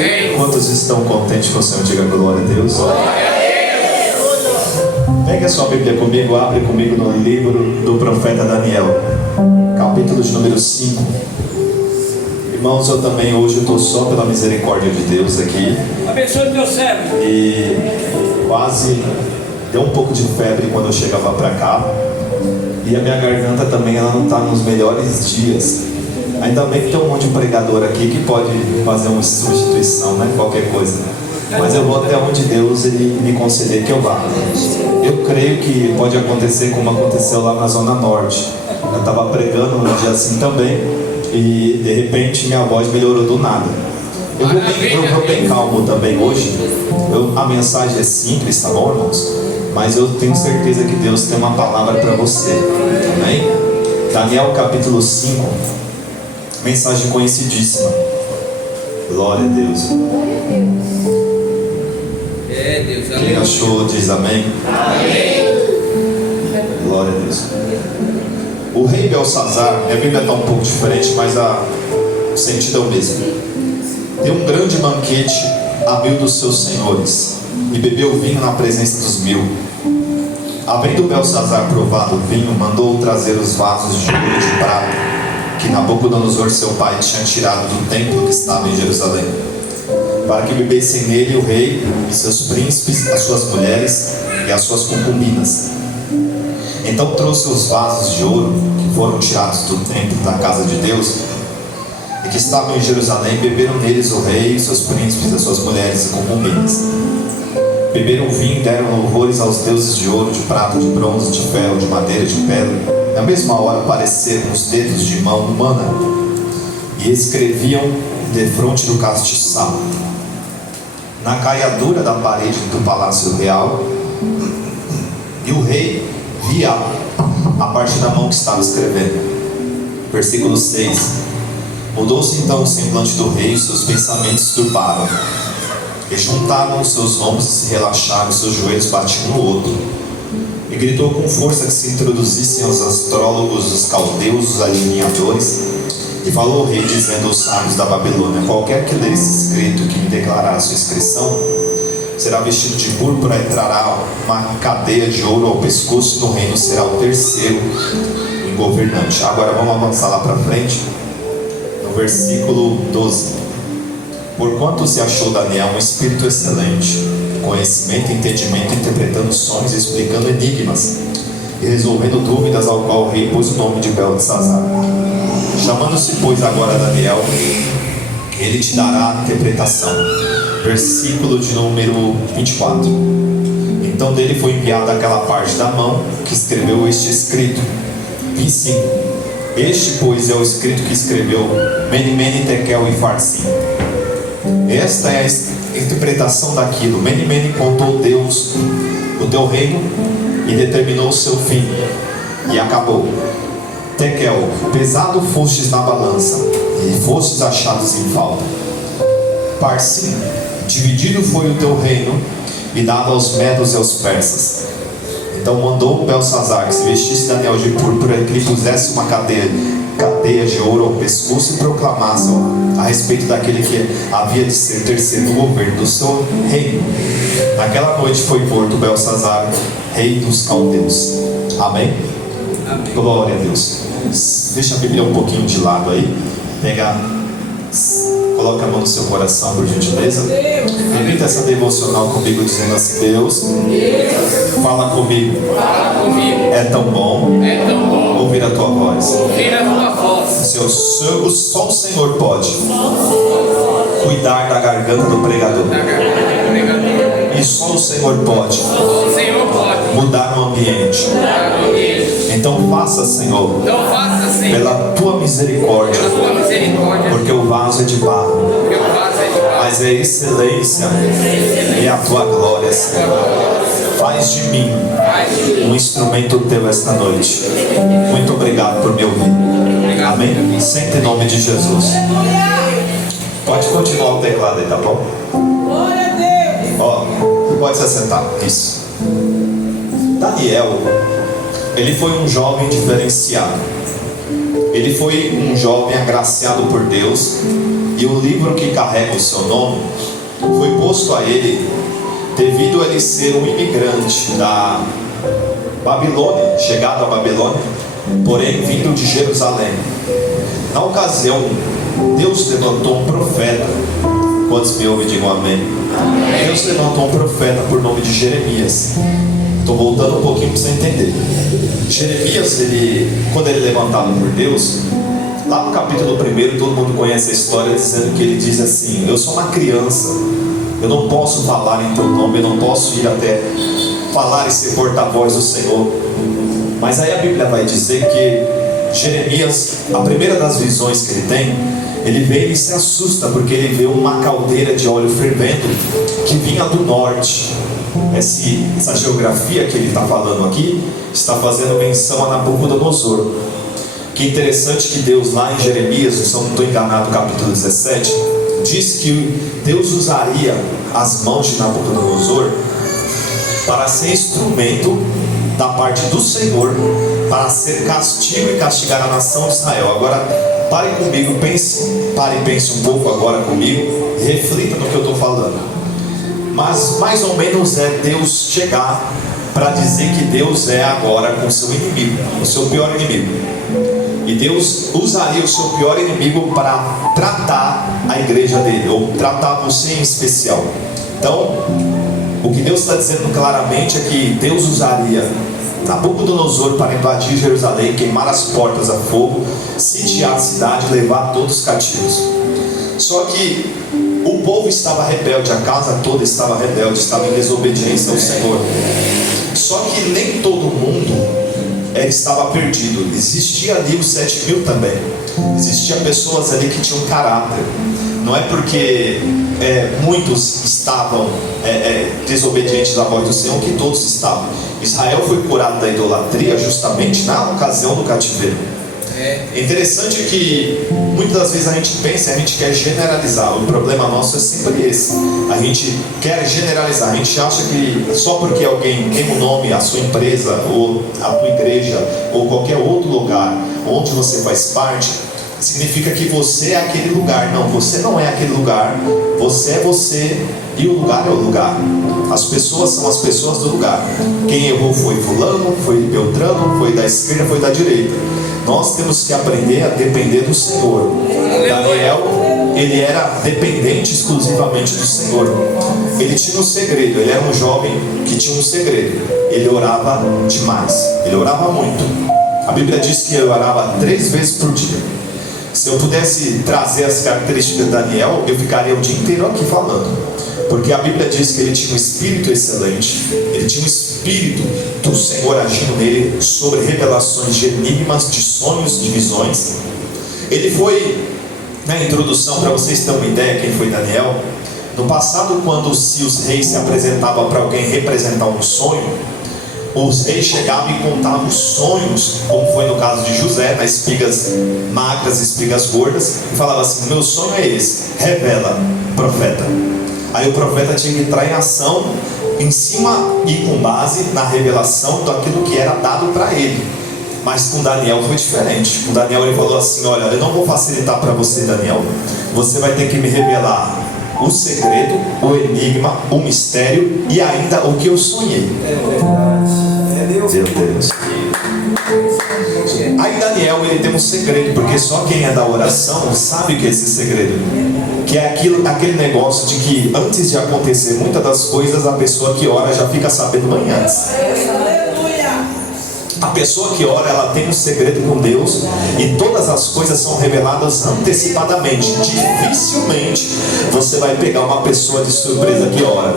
Amém. Quantos estão contentes com o Senhor? Diga glória a Deus. Pegue a sua Bíblia comigo, abre comigo no livro do profeta Daniel, capítulo de número 5. Irmãos, eu também hoje estou só pela misericórdia de Deus aqui. Abençoe meu servo. E quase deu um pouco de febre quando eu chegava para cá. E a minha garganta também, ela não está nos melhores dias. Ainda bem que tem um monte de pregador aqui que pode fazer uma substituição, né? Qualquer coisa. Mas eu vou até onde Deus ele me conceder que eu vá. Eu creio que pode acontecer como aconteceu lá na Zona Norte. Eu estava pregando um dia assim também e de repente minha voz melhorou do nada. Eu vou bem calmo também hoje. A mensagem é simples, tá bom, irmãos? Mas eu tenho certeza que Deus tem uma palavra para você. Amém? Daniel capítulo 5. Mensagem conhecidíssima. Glória a Deus. Deus. Quem achou diz amém. Amém. Glória a Deus. O rei Belsazar, a Bíblia está um pouco diferente, mas o sentido é o mesmo. Deu um grande banquete a 1000 dos seus senhores e bebeu vinho na presença dos 1000. Havendo Belsazar provado o vinho, mandou trazer os vasos de ouro e de prata que Nabucodonosor seu pai tinha tirado do templo que estava em Jerusalém, para que bebessem nele o rei e seus príncipes, as suas mulheres e as suas concubinas. Então trouxe os vasos de ouro que foram tirados do templo da casa de Deus e que estavam em Jerusalém, e beberam neles o rei e seus príncipes, as suas mulheres e concubinas. Beberam o vinho e deram louvores aos deuses de ouro, de prata, de bronze, de ferro, de madeira, de pedra. Na mesma hora apareceram os dedos de mão humana e escreviam defronte do castiçal, na caiadura da parede do palácio real, e o rei via a parte da mão que estava escrevendo. Versículo 6. Mudou-se então o semblante do rei, e seus pensamentos turbaram, e juntaram os seus ombros e se relaxaram, seus joelhos batiam no outro. E gritou com força que se introduzissem os astrólogos, os caldeus, os adivinhadores. E falou o rei, dizendo aos sábios da Babilônia: qualquer que ler esse escrito, que me declarar a sua inscrição, será vestido de púrpura e trará uma cadeia de ouro ao pescoço, e no reino será o terceiro em governante. Agora vamos avançar lá para frente, no versículo 12. Porquanto se achou Daniel um espírito excelente, conhecimento e entendimento, interpretando sonhos e explicando enigmas, e resolvendo dúvidas, ao qual o rei pôs o nome de Beltesazar. Chamando-se, pois, agora Daniel, ele te dará a interpretação. Versículo de número 24. Então dele foi enviada aquela parte da mão que escreveu este escrito. 25. Este, pois, é o escrito que escreveu Mene, Mene, Tekel e Farsim. Esta é a interpretação daquilo. Mene, Mene contou Deus o teu reino e determinou o seu fim, e acabou. Tekel, pesado fostes na balança, e fostes achados em falta. Parsim, dividido foi o teu reino, e dado aos medos e aos persas. Então mandou Belsazar que se vestisse Daniel de púrpura, e que lhe pusesse uma cadeia de ouro ao pescoço, e proclamasse a respeito daquele que havia de ser terceiro no governo do seu reino. Naquela noite foi morto Belsazar, rei dos caldeus. Amém? Amém. Glória a Deus. Deixa a Bíblia um pouquinho de lado aí. Coloca a mão no seu coração, por gentileza. Repita essa devocional comigo, dizendo assim: Deus, fala comigo. É tão bom ouvir a tua voz. Só o Senhor pode cuidar da garganta do pregador. E só o Senhor pode mudar o ambiente. Então faça, Senhor, pela tua misericórdia, porque o vaso é de barro, mas é excelência e a tua glória, Senhor. Faz de mim um instrumento teu esta noite. Muito obrigado por me ouvir. Amém? Sente em nome de Jesus. Pode continuar o teclado aí, tá bom? Glória a Deus. Ó, pode se assentar. Isso. Daniel, ele foi um jovem diferenciado. Ele foi um jovem agraciado por Deus e o livro que carrega o seu nome foi posto a ele devido a ele ser um imigrante da Babilônia, chegado à Babilônia, porém vindo de Jerusalém. Na ocasião, Deus levantou um profeta. Quantos me ouvem, digam amém. Deus levantou um profeta por nome de Jeremias. Estou voltando um pouquinho para você entender. Jeremias, quando ele é levantado por Deus, lá no capítulo 1, todo mundo conhece a história, dizendo que ele diz assim: eu sou uma criança, eu não posso falar em teu nome, eu não posso ir até falar e ser porta-voz do Senhor. Mas aí a Bíblia vai dizer que Jeremias, a primeira das visões que ele tem, ele vê e se assusta, porque ele vê uma caldeira de óleo fervendo que vinha do norte. Essa geografia que ele está falando aqui está fazendo menção a Nabucodonosor. Que interessante que Deus, lá em Jeremias, se eu não estou enganado, capítulo 17, diz que Deus usaria as mãos de Nabucodonosor para ser instrumento da parte do Senhor, para ser castigo e castigar a nação de Israel. Agora, pare comigo, pense um pouco agora comigo, reflita no que eu estou falando. Mas mais ou menos é Deus chegar para dizer que Deus é agora com o seu inimigo, o seu pior inimigo. E Deus usaria o seu pior inimigo para tratar a igreja dele, ou tratar você em especial. Então, o que Deus está dizendo claramente é que Deus usaria Nabucodonosor para invadir Jerusalém, queimar as portas a fogo, sitiar a cidade e levar todos cativos. Só que o povo estava rebelde, a casa toda estava rebelde, estava em desobediência ao Senhor. Só que nem todo mundo estava perdido. Existia ali os 7.000 também. Existiam pessoas ali que tinham caráter. Não é porque muitos estavam desobedientes à voz do Senhor que todos estavam. Israel foi curado da idolatria justamente na ocasião do cativeiro. É interessante que muitas das vezes a gente pensa, a gente quer generalizar. O problema nosso é sempre esse. A gente quer generalizar. A gente acha que só porque alguém tem um nome, a sua empresa, ou a tua igreja, ou qualquer outro lugar onde você faz parte, significa que você é aquele lugar. Não, você não é aquele lugar. Você é você e o lugar é o lugar. As pessoas são as pessoas do lugar. Quem errou foi fulano, foi Beltrano, foi da esquerda, foi da direita. Nós temos que aprender a depender do Senhor. Daniel, ele era dependente exclusivamente do Senhor. Ele tinha um segredo, ele era um jovem que tinha um segredo. Ele orava demais, ele orava muito. A Bíblia diz que ele orava 3 vezes por dia. Se eu pudesse trazer as características de Daniel, eu ficaria o dia inteiro aqui falando. Porque a Bíblia diz que ele tinha um espírito excelente, ele tinha um espírito do Senhor agindo nele sobre revelações de enigmas, de sonhos, de visões. Ele foi, na introdução, para vocês terem uma ideia quem foi Daniel. No passado, quando os reis se apresentavam para alguém representar um sonho, os reis chegavam e contavam os sonhos, como foi no caso de José, nas espigas magras, espigas gordas, e falava assim: meu sonho é esse, revela, profeta. Aí o profeta tinha que entrar em ação em cima e com base na revelação daquilo que era dado para ele. Mas com Daniel foi diferente. Com Daniel ele falou assim: olha, eu não vou facilitar para você, Daniel. Você vai ter que me revelar o segredo, o enigma, o mistério e ainda o que eu sonhei. É verdade. É Deus. Meu Deus. Aí Daniel, ele tem um segredo, porque só quem é da oração sabe o que é esse segredo. Que é aquele negócio de que antes de acontecer muitas das coisas, a pessoa que ora já fica sabendo bem antes. A pessoa que ora, ela tem um segredo com Deus e todas as coisas são reveladas antecipadamente. Dificilmente você vai pegar uma pessoa de surpresa que ora.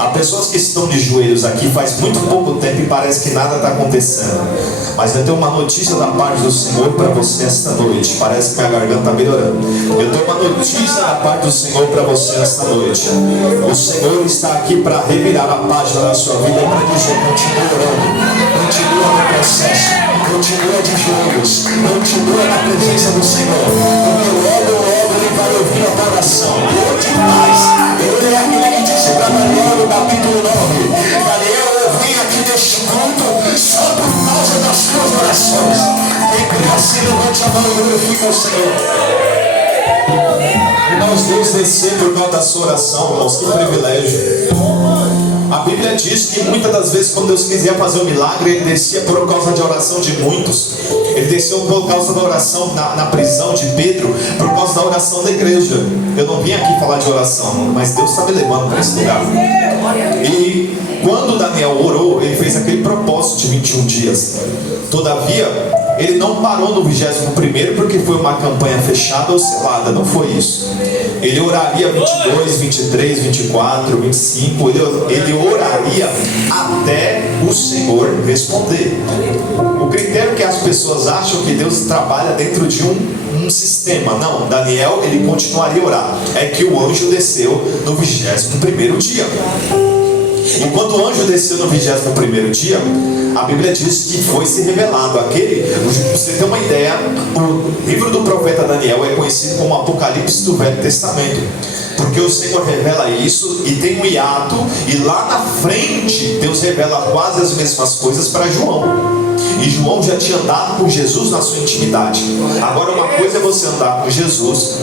Há pessoas que estão de joelhos aqui faz muito pouco tempo e parece que nada está acontecendo. Mas eu tenho uma notícia da parte do Senhor para você esta noite. Parece que minha garganta está melhorando. Eu tenho uma notícia da parte do Senhor para você esta noite. O Senhor está aqui para revirar a página da sua vida e para dizer: continue orando, continua no processo, continua de joelhos, continua na presença do Senhor. Porque logo ele vai ouvir a tua oração. E demais, ele é aquele que disse para Daniel no capítulo 9: Daniel, eu vim aqui neste culto só por causa das tuas orações. Quem crê assim, levante a mão e glorifica o Senhor. descer por causa da sua oração, irmãos, que privilégio. A Bíblia diz que muitas das vezes quando Deus quisia fazer um milagre, Ele descia por causa de oração de muitos. Ele desceu por causa da oração na prisão de Pedro, por causa da oração da igreja. Eu não vim aqui falar de oração, mas Deus está me levando para esse lugar. E quando Daniel orou, ele fez aquele propósito de 21 dias. Todavia, ele não parou no 21º porque foi uma campanha fechada ou selada, não foi isso. Ele oraria 22, 23, 24, 25, ele oraria até o Senhor responder. O critério que as pessoas acham que Deus trabalha dentro de um sistema. Não, Daniel, ele continuaria a orar. É que o anjo desceu no 21º dia. E quando o anjo desceu no 21º dia, a Bíblia diz que foi se revelado aquele. Pra você ter uma ideia, o livro do profeta Daniel é conhecido como Apocalipse do Velho Testamento, porque o Senhor revela isso e tem um hiato, e lá na frente Deus revela quase as mesmas coisas para João. E João já tinha andado com Jesus na sua intimidade. Agora, uma coisa é você andar com Jesus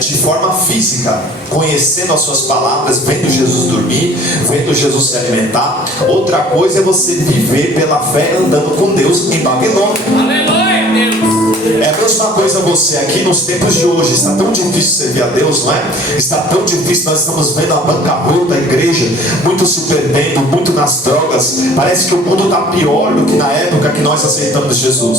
de forma física, conhecendo as suas palavras, vendo Jesus dormir, vendo Jesus se alimentar. Outra coisa é você viver pela fé andando com Deus em Babilônia. Aleluia, Deus. É a mesma coisa você aqui nos tempos de hoje. Está tão difícil servir a Deus, não é? Está tão difícil, nós estamos vendo a bancarrota, a igreja, muito se perdendo, muito nas drogas. Parece que o mundo está pior do que na época que nós aceitamos Jesus.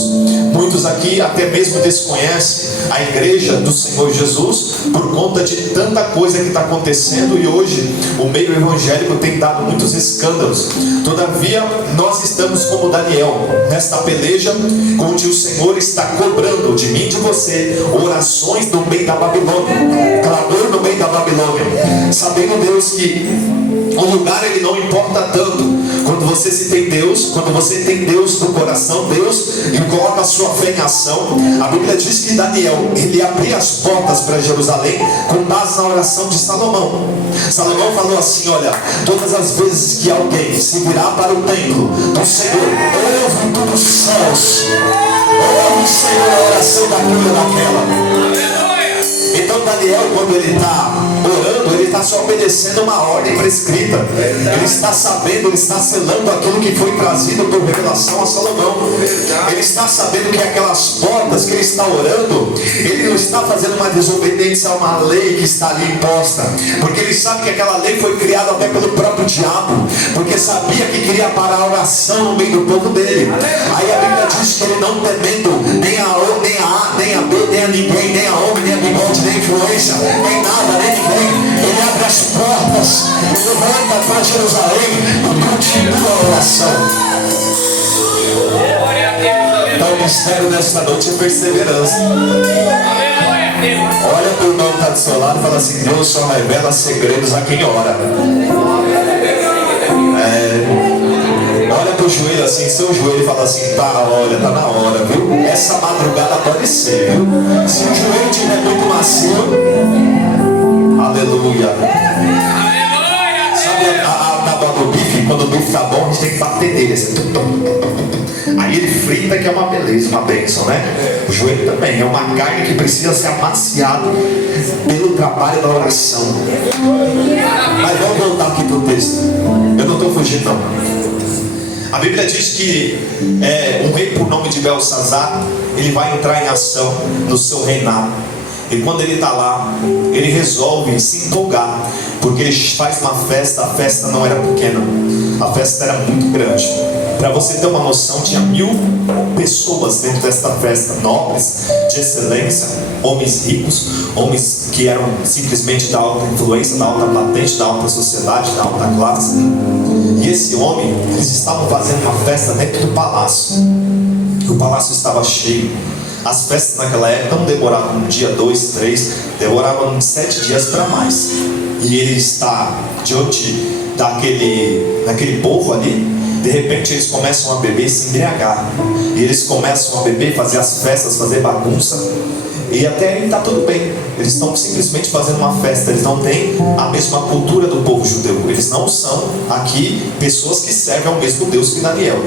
Muitos aqui até mesmo desconhecem a igreja do Senhor Jesus por conta de tanta coisa que está acontecendo, e hoje o meio evangélico tem dado muitos escândalos. Todavia, nós estamos como Daniel, nesta peleja onde o Senhor está cobrando de mim e de você orações no meio da Babilônia, clamor no meio da Babilônia, sabendo, Deus, que o lugar ele não importa tanto. Quando você se tem Deus, quando você tem Deus no coração, Deus, e coloca a sua fé em ação. A Bíblia diz que Daniel, ele abria as portas para Jerusalém com base na oração de Salomão. Salomão falou assim: olha, todas as vezes que alguém se virar para o templo do Senhor, ouve dos céus, ouve, Senhor, a oração daquele ou daquela. Então Daniel, quando ele está orando, ele está só obedecendo uma ordem prescrita. Ele está sabendo, ele está selando aquilo que foi trazido por revelação a Salomão. Ele está sabendo que aquelas portas que ele está orando, ele não está fazendo uma desobediência a uma lei que está ali imposta, porque ele sabe que aquela lei foi criada até pelo próprio diabo, porque sabia que queria parar a oração no meio do povo dele. Aí a Bíblia diz que ele, não temendo nem a O, nem a A, nem a B, nem a ninguém, nem a homem, nem a bigode, nem a influência, nem nada, nem ninguém, ele abre as portas, ele volta para Jerusalém e continua a oração. Então o mistério desta noite é perseverança. Olha para o irmão que está do seu lado e fala assim: Deus só revela segredos a quem ora. Olha para o joelho assim, seu joelho, e fala assim: tá, olha, tá na hora, viu? Essa madrugada pode ser, viu? Se o joelho estiver muito macio, aleluia. Sabe a tábua do bife? Quando o bife tá bom, a gente tem que bater nele assim. Aí ele frita, que é uma beleza, uma bênção, né? O joelho também é uma carne que precisa ser amaciada pelo trabalho da oração. Mas vamos voltar aqui para o texto. Eu não estou fugindo, não. A Bíblia diz que um rei por nome de Belsazar, ele vai entrar em ação no seu reinado. E quando ele está lá, ele resolve se empolgar, porque ele faz uma festa. A festa não era pequena, a festa era muito grande. Para você ter uma noção, tinha 1000 pessoas dentro desta festa, nobres, de excelência, homens ricos, homens que eram simplesmente da alta influência, da alta patente, da alta sociedade, da alta classe. E esse homem, eles estavam fazendo uma festa dentro do palácio. O palácio estava cheio. As festas naquela época não demoravam um dia, 2, 3, demoravam 7 dias para mais. E ele está diante daquele povo ali. De repente eles começam a beber e se embriagar. E eles começam a beber, fazer as festas, fazer bagunça. E até aí está tudo bem. Eles estão simplesmente fazendo uma festa. Eles não têm a mesma cultura do povo judeu. Eles não são aqui pessoas que servem ao mesmo Deus que Daniel.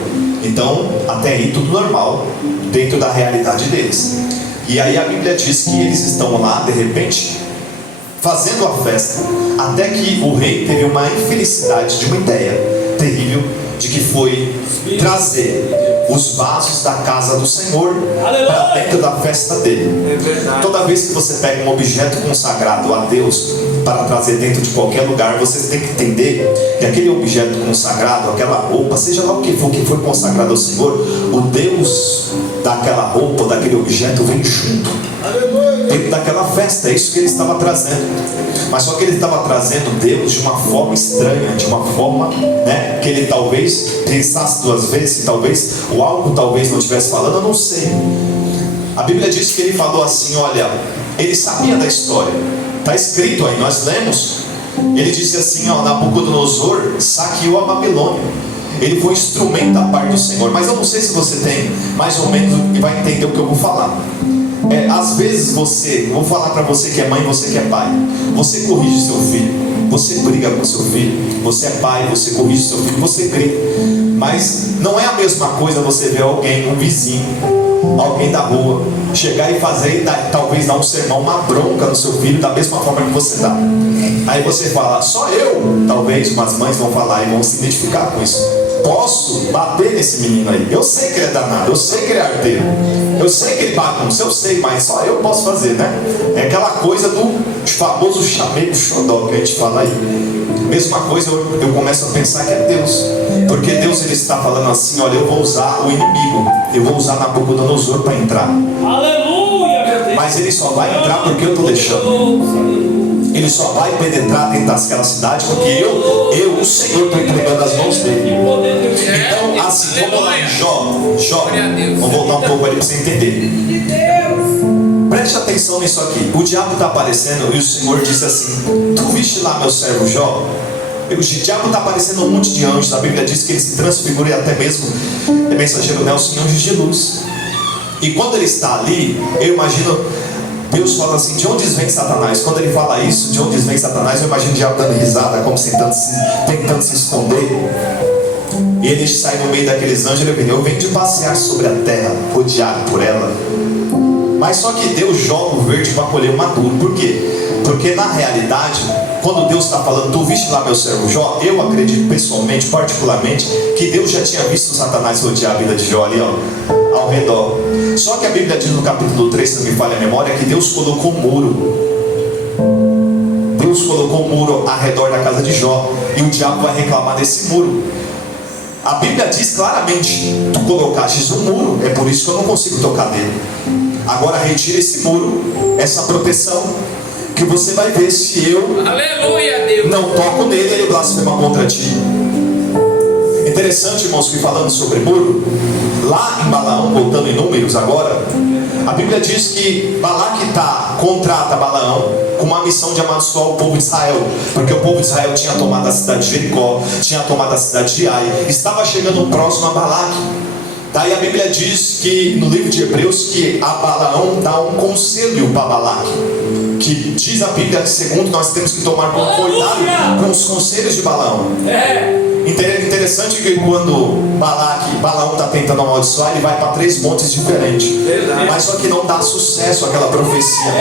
Então até aí tudo normal dentro da realidade deles. E aí a Bíblia diz que eles estão lá, de repente, fazendo a festa, até que o rei teve uma infelicidade de uma ideia terrível, de que foi trazer os vasos da casa do Senhor para dentro da festa dele. É verdade. Toda vez que você pega um objeto consagrado a Deus para trazer dentro de qualquer lugar, você tem que entender que aquele objeto consagrado, aquela roupa, seja lá o que for que foi consagrado ao Senhor, o Deus daquela roupa, daquele objeto vem junto dentro daquela festa. É isso que ele estava trazendo. Mas só que ele estava trazendo Deus de uma forma estranha, de uma forma, né, que ele talvez pensasse duas vezes, talvez o algo talvez não estivesse falando, eu não sei. A Bíblia diz que ele falou assim, olha, ele sabia da história, está escrito aí, nós lemos. Ele disse assim, ó, Nabucodonosor saqueou a Babilônia, ele foi instrumento da parte do Senhor. Mas eu não sei se você tem mais ou menos e vai entender o que eu vou falar. Às vezes vou falar para você que é mãe, você que é pai, você corrige seu filho, você briga com seu filho, você é pai, você corrige seu filho, você grita. Mas não é a mesma coisa você ver alguém, um vizinho, alguém da rua, chegar e fazer, talvez dar um sermão, uma bronca no seu filho, da mesma forma que você dá. Aí você fala, só eu, talvez umas mães vão falar e vão se identificar com isso. Posso bater nesse menino aí, eu sei que ele é danado, eu sei que ele é arteiro, eu sei que ele bagunça, eu sei, mas só eu posso fazer, né? É aquela coisa do famoso chamego xodó que a gente fala aí. Mesma coisa, eu começo a pensar que é Deus, porque Deus ele está falando assim, olha, eu vou usar o inimigo, eu vou usar Nabucodonosor para entrar. Aleluia, meu Deus. Mas ele só vai entrar porque eu estou deixando. Ele só vai penetrar dentro daquela cidade porque eu, o Senhor, estou entregando nas mãos dele. Então, assim, vamos lá em Jó, vamos voltar um pouco ali para você entender. Preste atenção nisso aqui. O diabo está aparecendo e o Senhor disse assim, tu viste lá meu servo Jó? O diabo está aparecendo um monte de anjos. A Bíblia diz que ele se transfigura e até mesmo é mensageiro Nelson em anjos de luz. E quando ele está ali, eu imagino Deus fala assim, de onde vem Satanás? Quando ele fala isso, de onde vem Satanás, eu imagino o diabo dando risada, como tentando se esconder. E ele sai no meio daqueles anjos, ele vem, eu venho de passear sobre a terra, rodeado por ela. Mas só que Deus joga o verde para colher o maduro. Por quê? Porque na realidade, quando Deus está falando, tu viste lá meu servo Jó, eu acredito pessoalmente, particularmente, que Deus já tinha visto Satanás rodear a vida de Jó ali, ó, ao redor. Só que a Bíblia diz no capítulo 3, se não me falha a memória, que Deus colocou um muro. Deus colocou um muro ao redor da casa de Jó, e o diabo vai reclamar desse muro. A Bíblia diz claramente, tu colocaste um muro, é por isso que eu não consigo tocar nele. Agora retira esse muro, essa proteção, que você vai ver se eu, aleluia, Deus, não toco nele, ele blasfema contra ti. Interessante, irmãos, que falando sobre muro, lá em Balaão, voltando em Números agora, a Bíblia diz que Balaque contrata Balaão com uma missão de amaldiçoar o povo de Israel, porque o povo de Israel tinha tomado a cidade de Jericó, tinha tomado a cidade de Ai, estava chegando próximo a Balaque. Daí a Bíblia diz que no livro de Hebreus que a Balaão dá um conselho para Balaque, que diz a Bíblia que segundo nós temos que tomar cuidado com os conselhos de Balaão. Interessante que quando Balaão está tentando amaldiçoar, ele vai para 3 montes diferentes. Mas só que não dá sucesso aquela profecia.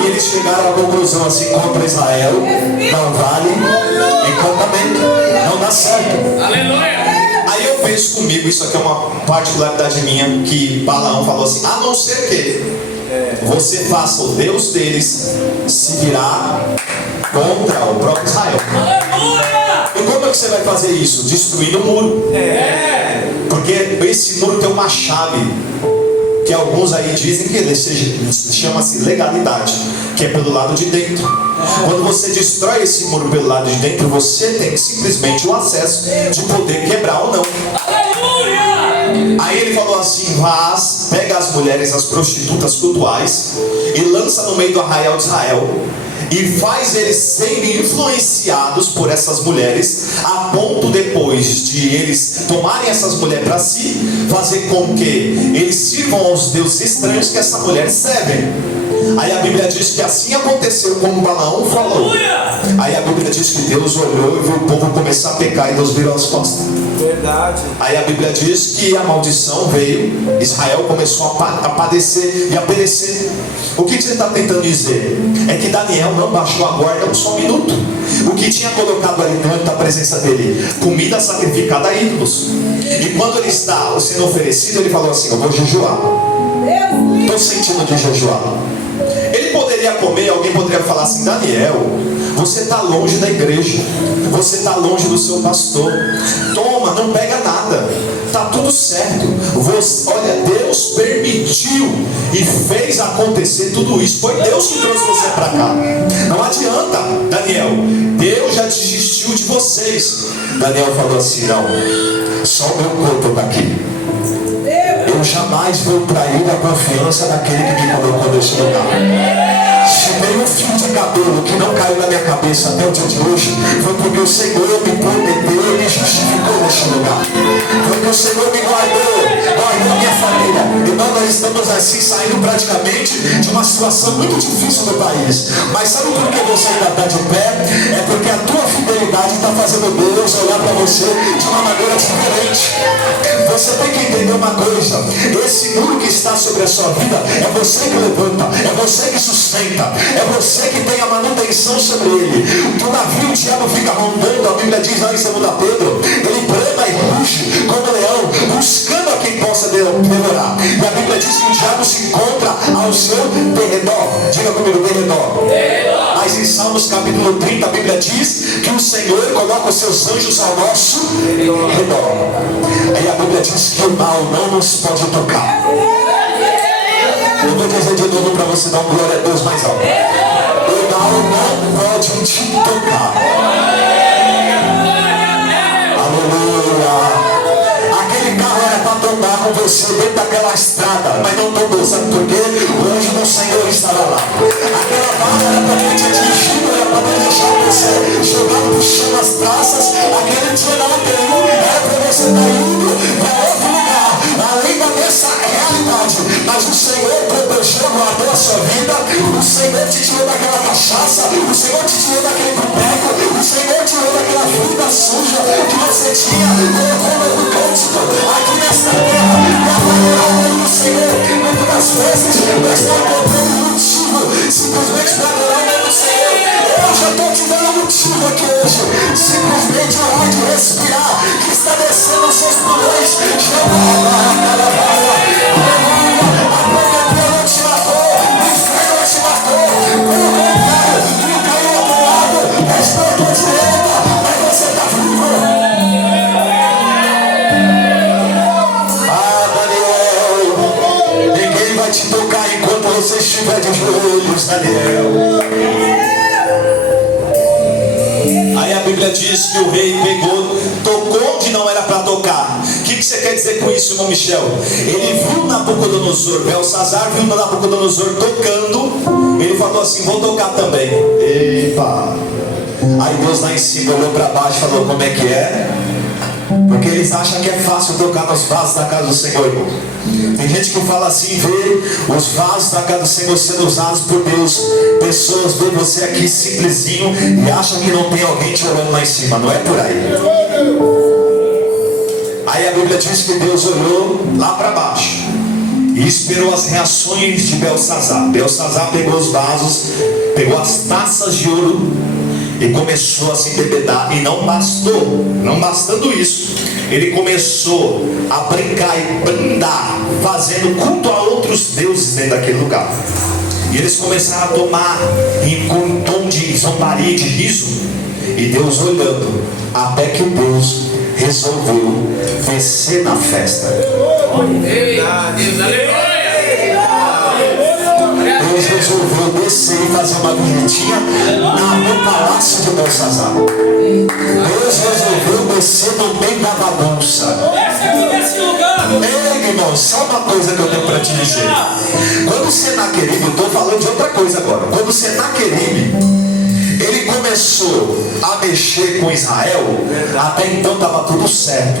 E eles chegaram à conclusão assim, contra Israel não vale, e também não dá certo. Aleluia! Aí eu penso comigo, isso aqui é uma particularidade minha, que Balaão falou assim, a não ser que você faça o Deus deles se virar contra o próprio Israel. Aleluia! E como é que você vai fazer isso? Destruindo o muro. Porque esse muro tem uma chave, que alguns aí dizem que chama-se legalidade, que é pelo lado de dentro. Quando você destrói esse muro pelo lado de dentro, você tem simplesmente o acesso de poder quebrar ou não. Aleluia! Aí ele falou assim, pega as mulheres, as prostitutas cultuais, e lança no meio do arraial de Israel, e faz eles serem influenciados por essas mulheres, a ponto depois de eles tomarem essas mulheres para si, fazer com que eles sirvam aos deuses estranhos que essa mulher serve. Aí a Bíblia diz que assim aconteceu como Balaão falou. Aí a Bíblia diz que Deus olhou e viu o povo começar a pecar e Deus virou as costas. Verdade. Aí a Bíblia diz que a maldição veio, Israel começou a padecer e a perecer. O que você está tentando dizer? É que Daniel não baixou a guarda um só minuto. O que tinha colocado ali diante da presença dele? Comida sacrificada a ídolos. E quando ele está sendo oferecido, ele falou assim: eu vou jejuar. Estou sentindo de jejuar. Ele poderia comer, alguém poderia falar assim: Daniel, você está longe da igreja, você está longe do seu pastor, toma, não pega nada, está tudo certo. Olha, Deus permitiu e fez acontecer tudo isso. Foi Deus que trouxe você para cá. Não adianta, Daniel, Deus já desistiu de vocês. Daniel falou assim: não, só o meu corpo está aqui. Eu jamais vou trair a confiança daquele que me colocou nesse lugar. Se tem um fio de cabelo que não caiu na minha cabeça até o dia de hoje, foi porque o Senhor me prometeu e me justificou nesse lugar. Foi porque o Senhor me guardou minha família. Irmão, nós estamos assim saindo praticamente de uma situação muito difícil no país. Mas sabe por que você ainda está de pé? É porque a tua fidelidade está fazendo Deus olhar para você de uma maneira diferente. Você tem que entender uma coisa: esse muro que está sobre a sua vida é você que levanta, é você que sustenta, é você que tem a manutenção sobre ele. Do navio o diabo fica rondando, a Bíblia diz lá em 2 Pedro, ele brama e ruge como leão, buscando a quem possa devorar. E a Bíblia diz que o diabo se encontra ao seu derredor. Diga comigo, derredor. Mas em Salmos capítulo 30 a Bíblia diz que o Senhor coloca os seus anjos ao nosso redor. Aí a Bíblia diz que o mal não nos pode tocar. Eu vou dizer de novo para você dar um glória a Deus mais alto. O mal não pode te tocar. Aleluia. Aquele carro era para tombar com você dentro daquela estrada, mas não tombou, sabe por quê? O anjo do Senhor estava lá. Aquela bala era para ter te atingido, era para não deixar você jogar no chão as traças. Aquele dia não tem, era para você estar indo para outro lugar, além dessa realidade. Mas o Senhor protegeu, guardou a sua vida. O Senhor te tirou daquela cachaça, o Senhor te tirou daquele boteco, o Senhor te tirou daquela vida suja que você tinha, colocou no cântico aqui nesta terra. E a palavra do Senhor, muitas vezes, nós não encontramos motivo simplesmente para adorar o nome do Senhor. Eu já estou te dando motivo aqui hoje, simplesmente a hora de respirar, que está descendo os seus pulmões. Chama a caravana. A pandemia não te matou, o inferno não te matou. Pelo contrário, não caiu ao teu lado, está à tua direita, mas você está vivo. Ah, Daniel, ninguém vai te tocar enquanto você estiver de joelhos, Daniel. Aí a Bíblia diz que o rei pegou, tocou onde não era para tocar. O que você quer dizer com isso, irmão Michel? Ele viu Nabucodonosor, Belsazar viu Nabucodonosor tocando. Ele falou assim: vou tocar também. Epa! Aí Deus lá em cima olhou para baixo e falou: como é que é? Porque eles acham que é fácil tocar nos vasos da casa do Senhor, irmão. Tem gente que fala assim, vê os vasos da casa do Senhor sendo usados por Deus. Pessoas veem você aqui simplesinho e acham que não tem alguém te olhando lá em cima. Não é por aí. Aí a Bíblia diz que Deus olhou lá para baixo e esperou as reações de Belsazar. Belsazar pegou os vasos, pegou as taças de ouro e começou a se embebedar. E não bastando isso, ele começou a brincar e brindar, fazendo culto a outros deuses dentro daquele lugar. E eles começaram a tomar com um tom de zombaria e de riso. E Deus olhando, até que Deus resolveu descer na festa. Deus resolveu descer e fazer uma vinhetinha no palácio de Belsazar. Deus resolveu descer no meio da bagunça. Ei, irmão, só uma coisa que eu tenho para te dizer. Quando Senaqueribe, eu estou falando de outra coisa agora. Quando Senaqueribe, ele começou a mexer com Israel, até então estava tudo certo.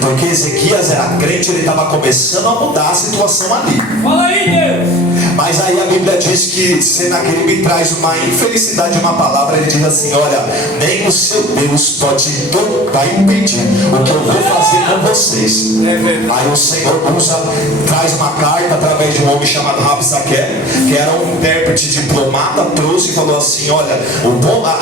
Porque Ezequias era crente, ele estava começando a mudar a situação ali. Fala aí, Deus. Mas aí a Bíblia diz que Senaqueribe traz uma infelicidade, uma palavra. Ele diz assim: olha, nem o seu Deus vai impedir o que eu vou fazer com vocês. Aí o Senhor traz uma carta através de um homem chamado Rabsaque, que era um intérprete diplomata, trouxe e falou assim: olha,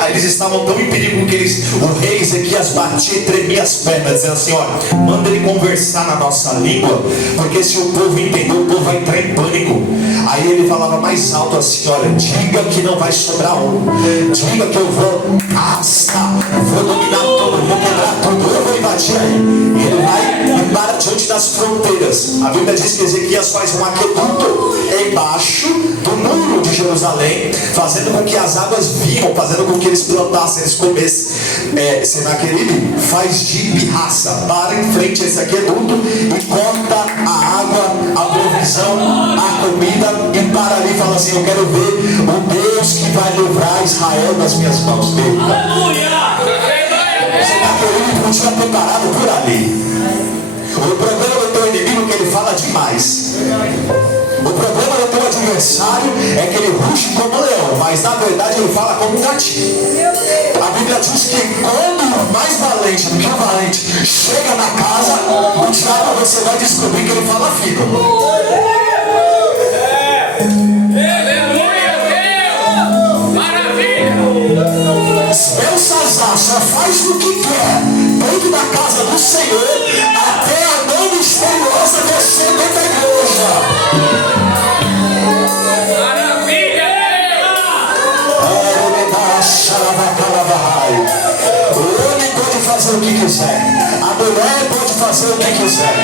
eles estavam tão em perigo que o rei Ezequias batia e tremia as pernas, dizendo assim: olha, manda ele conversar na nossa língua, porque se o povo entender, o povo vai entrar em pânico. Aí ele falava mais alto assim: olha, diga que não vai sobrar um, diga que eu vou vou dominar tudo, vou quebrar tudo, eu vou invadir aí. E ele vai e para diante das fronteiras. A Bíblia diz que Ezequias faz um aqueduto embaixo do muro de Jerusalém, fazendo com que as águas vinham, fazendo com que eles plantassem, eles comessem. Senaqueribe faz de pirraça, para em frente a esse aqueduto e corta a água, a provisão, a comida, e para ali e fala assim: eu quero ver o Deus que vai livrar Israel das minhas mãos. Senaqueribe não tinha preparado por ali. O problema do teu inimigo é que ele fala demais. O problema do teu adversário é que ele ruge como um leão, mas na verdade ele fala como um gatinho. A Bíblia diz que quando o mais valente do que o valente chega na casa, o diabo, você vai descobrir que ele fala fica. Belsazar só faz o que quer dentro da casa do Senhor, até a mão misteriosa descer dentro da igreja. O homem pode fazer o que quiser, a mulher pode fazer o que quiser.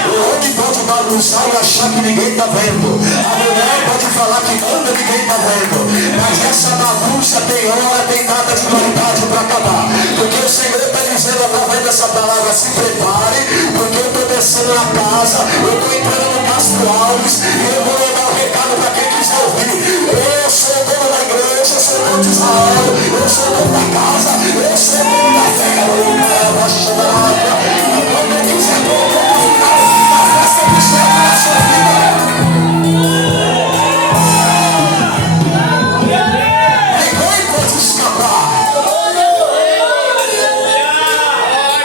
O homem pode bagunçar e achar que ninguém está vendo. A mulher pode falar que manda, ninguém está vendo. Mas essa bagunça tem hora, tem data de validade para acabar. Porque o Senhor está dizendo através dessa palavra: se prepare, porque eu estou descendo na casa, eu estou entrando no Castro Alves e eu vou levar o recado para quem quiser ouvir. Eu sou o dono da igreja, eu sou o dono de Israel, eu sou o dono da casa, eu sou o dono da fé. Eu vou chamar a água. E quando eu quiser a festa do céu na sua vida. Ninguém pode escapar.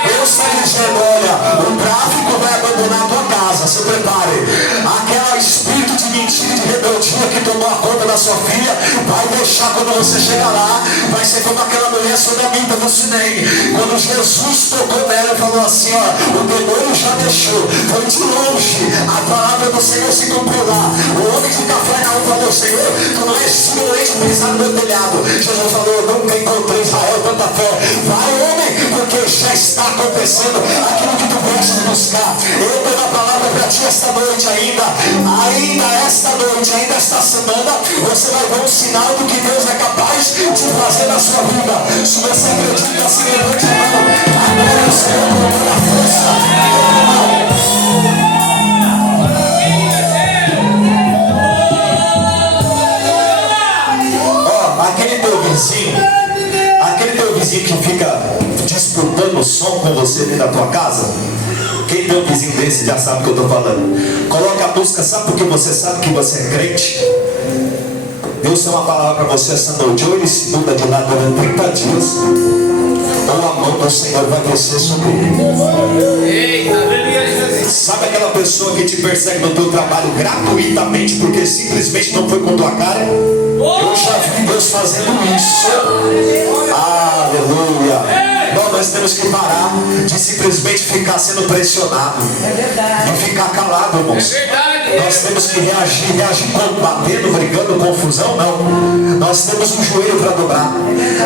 Deus está dizendo: olha, o tráfico vai abandonar a tua casa, se prepare. Aquele espírito de mentira e de rebeldia que tomou a conta da sua filha vai deixar. Quando você chegar lá, vai ser como aquela mulher sunamita do Sinem. Quando Jesus tocou nela e falou assim: ó, o demônio já deixou, foi de longe, a palavra do Senhor se cumpriu lá. O homem de Cafarnaum falou: Senhor, tu não és digno nem de pisar no meu telhado. Jesus falou: nunca encontrei Israel tanta fé. Vai, homem, porque já está acontecendo aquilo que tu gostas de buscar. Eu dou a palavra para ti esta noite ainda esta noite, ainda esta semana, você vai ver um sinal do que Deus é capaz de fazer na sua vida. Se você acredita, se levante a mão. Agora o Senhor colocou a força. Aquele teu vizinho que fica disputando o som com você dentro da tua casa. Quem tem um vizinho desse já sabe o que eu estou falando. Coloca a música, sabe porque você sabe que você é crente? Deus tem uma palavra para você essa noite. Ou ele se muda de lado durante 30 dias, ou a mão do Senhor vai descer sobre ele. Sabe aquela pessoa que te persegue no teu trabalho gratuitamente porque simplesmente não foi com tua cara? Eu já vi Deus fazendo isso. Aleluia. Nós temos que parar de simplesmente ficar sendo pressionado, de ficar calado, irmãos. Nós temos que reagir combatendo, brigando, confusão, não. Nós temos um joelho para dobrar.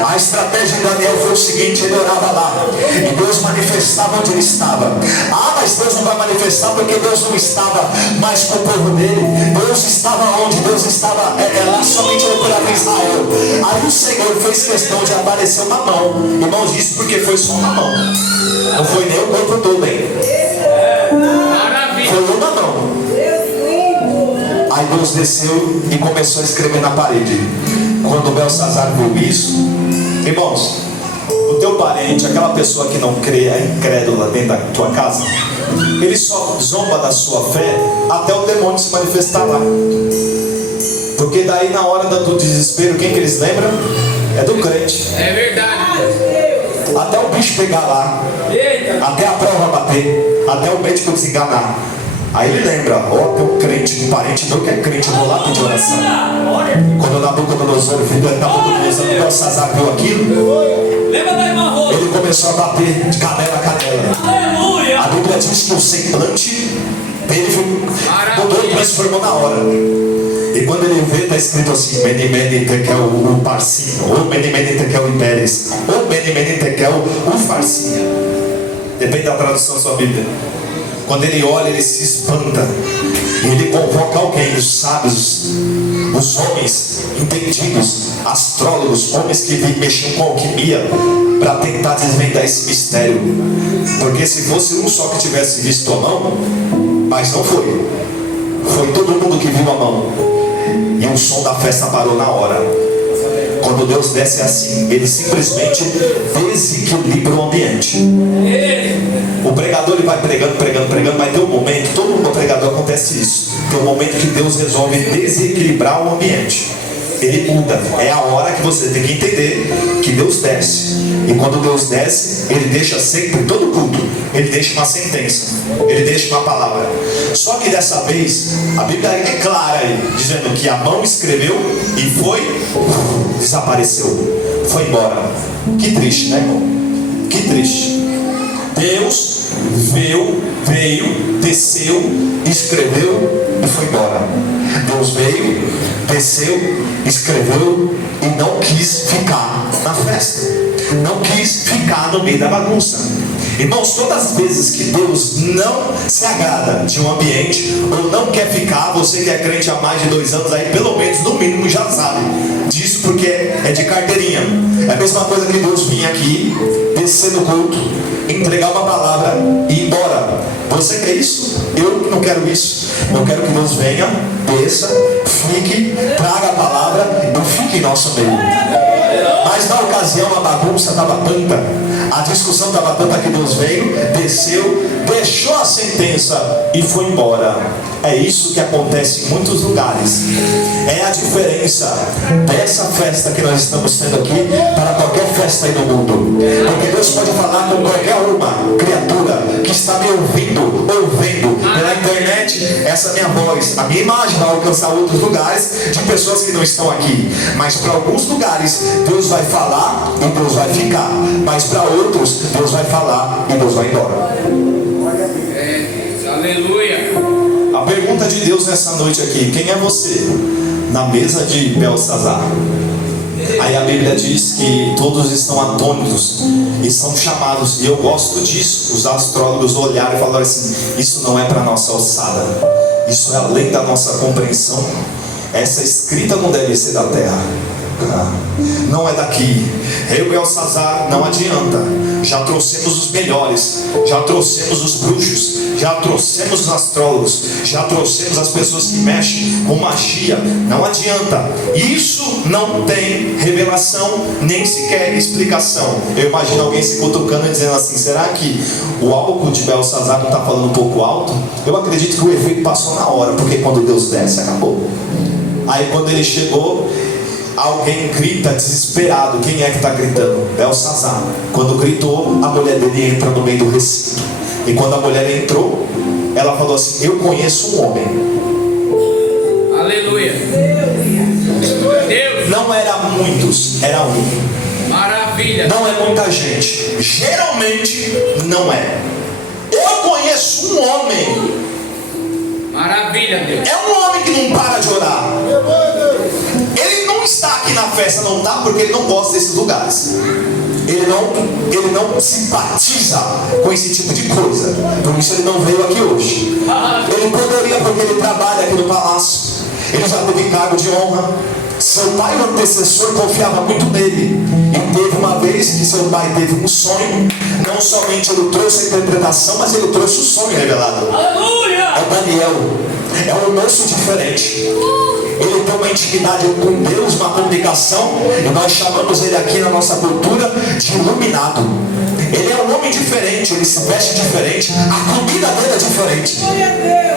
A estratégia de Daniel foi o seguinte: ele orava lá e Deus manifestava onde ele estava. Mas Deus não vai manifestar porque Deus não estava mais com o povo dele. Deus estava onde? Deus estava lá somente procurava Israel. Aí o Senhor fez questão de aparecer uma mão. Irmãos, isso porque foi só uma mão, não foi nem o corpo todo, hein? Foi uma mão. Aí Deus desceu e começou a escrever na parede. Quando Belsazar viu isso, irmãos, o teu parente, aquela pessoa que não crê, é incrédula dentro da tua casa, ele só zomba da sua fé até o demônio se manifestar lá. Porque daí na hora do desespero, quem que eles lembram? É do crente. É verdade. Até o bicho pegar lá, até a prova bater, até o médico desenganar. Aí ele lembra, ó, tem um crente, um parente meu que é crente, eu vou lá pedir oração. Quando Nabucodonosor viu Belsazar viu aquilo, Lembra da irmã Rosa? ele começou a bater de canela a canela. Aleluia. A Bíblia diz que o semblante dele mudou e transformou na hora. E quando ele vê, está escrito assim: Mene Mene Tekel o Parsinho, ou Mene Mene Tekel o Iberes, ou Mene Mene Tekel o Farsinho. Depende da tradução da sua Bíblia. Quando ele olha, ele se espanta. E ele convoca alguém, os sábios, os homens entendidos, astrólogos, homens que mexiam com alquimia, para tentar desvendar esse mistério. Porque se fosse um só que tivesse visto a mão, mas não foi. Foi todo mundo que viu a mão. E o som da festa parou na hora. Quando Deus desce assim, ele simplesmente desequilibra o ambiente. O pregador ele vai pregando, mas tem um momento, todo mundo pregador acontece isso. Tem um momento que Deus resolve desequilibrar o ambiente. Ele muda. É a hora que você tem que entender que Deus desce. E quando Deus desce, ele deixa sempre, todo culto, ele deixa uma sentença, ele deixa uma palavra. Só que dessa vez, a Bíblia é clara aí, dizendo que a mão escreveu e foi, desapareceu, foi embora. Que triste, né, irmão? Que triste. Deus veio, desceu, escreveu e foi embora. Deus veio, desceu, escreveu e não quis ficar na festa. Não quis ficar no meio da bagunça. Irmãos, todas as vezes que Deus não se agrada de um ambiente ou não quer ficar, você que é crente há mais de 2 anos aí, pelo menos no mínimo já sabe disso, porque é de carteirinha. É a mesma coisa que Deus vinha aqui, descer no culto, entregar uma palavra e ir embora. Você quer isso? Eu não quero isso. Eu quero que Deus venha, desça, fique, traga a palavra e fique em nosso meio. Mas na ocasião a bagunça estava tanta, a discussão estava tanta que Deus veio, desceu, deixou a sentença e foi embora. É isso que acontece em muitos lugares. É a diferença dessa festa que nós estamos tendo aqui para qualquer festa aí no mundo. Porque Deus pode falar com qualquer uma criatura que está me ouvindo pela internet, essa minha voz, a minha imagem vai alcançar outros lugares de pessoas que não estão aqui. Mas para alguns lugares Deus vai falar e Deus vai ficar. Mas para outros Deus vai falar e Deus vai embora. Aleluia. A pergunta de Deus nessa noite aqui: quem é você na mesa de Belsazar? Aí a Bíblia diz que todos estão atônitos e são chamados, e eu gosto disso. Os astrólogos olharam e falaram assim: isso não é para nossa alçada, isso é além da nossa compreensão. Essa escrita não deve ser da terra, não é daqui. Rei Belsazar, não adianta. Já trouxemos os melhores, já trouxemos os bruxos, já trouxemos os astrólogos, já trouxemos as pessoas que mexem com magia. Não adianta. Isso não tem revelação, nem sequer explicação. Eu imagino alguém se cutucando e dizendo assim: será que o álcool de Belsazar não está falando um pouco alto? Eu acredito que o efeito passou na hora, porque quando Deus desce, acabou. Aí quando ele chegou, alguém grita desesperado. Quem é que está gritando? Belsazar. Quando gritou, a mulher dele entra no meio do recinto. E quando a mulher entrou, ela falou assim: eu conheço um homem. Aleluia. Deus. Não era muitos, era um. Maravilha. Não é muita gente. Geralmente não é. Eu conheço um homem. Maravilha, Deus. É um homem que não para de orar. Ele não está aqui na festa, não está, porque ele não gosta desses lugares. Ele não simpatiza com esse tipo de coisa. Por isso ele não veio aqui hoje. Ele poderia, porque ele trabalha aqui no palácio. Ele já teve cargo de honra. Seu pai, o antecessor, confiava muito nele. E teve uma vez que seu pai teve um sonho. Não somente ele trouxe a interpretação, mas ele trouxe o sonho revelado. Aleluia! É o Daniel. É um moço diferente. Ele tem uma intimidade com Deus, uma comunicação. E nós chamamos ele aqui na nossa cultura de iluminado. Ele é um homem homem diferente, ele se veste diferente, a comida dele é diferente.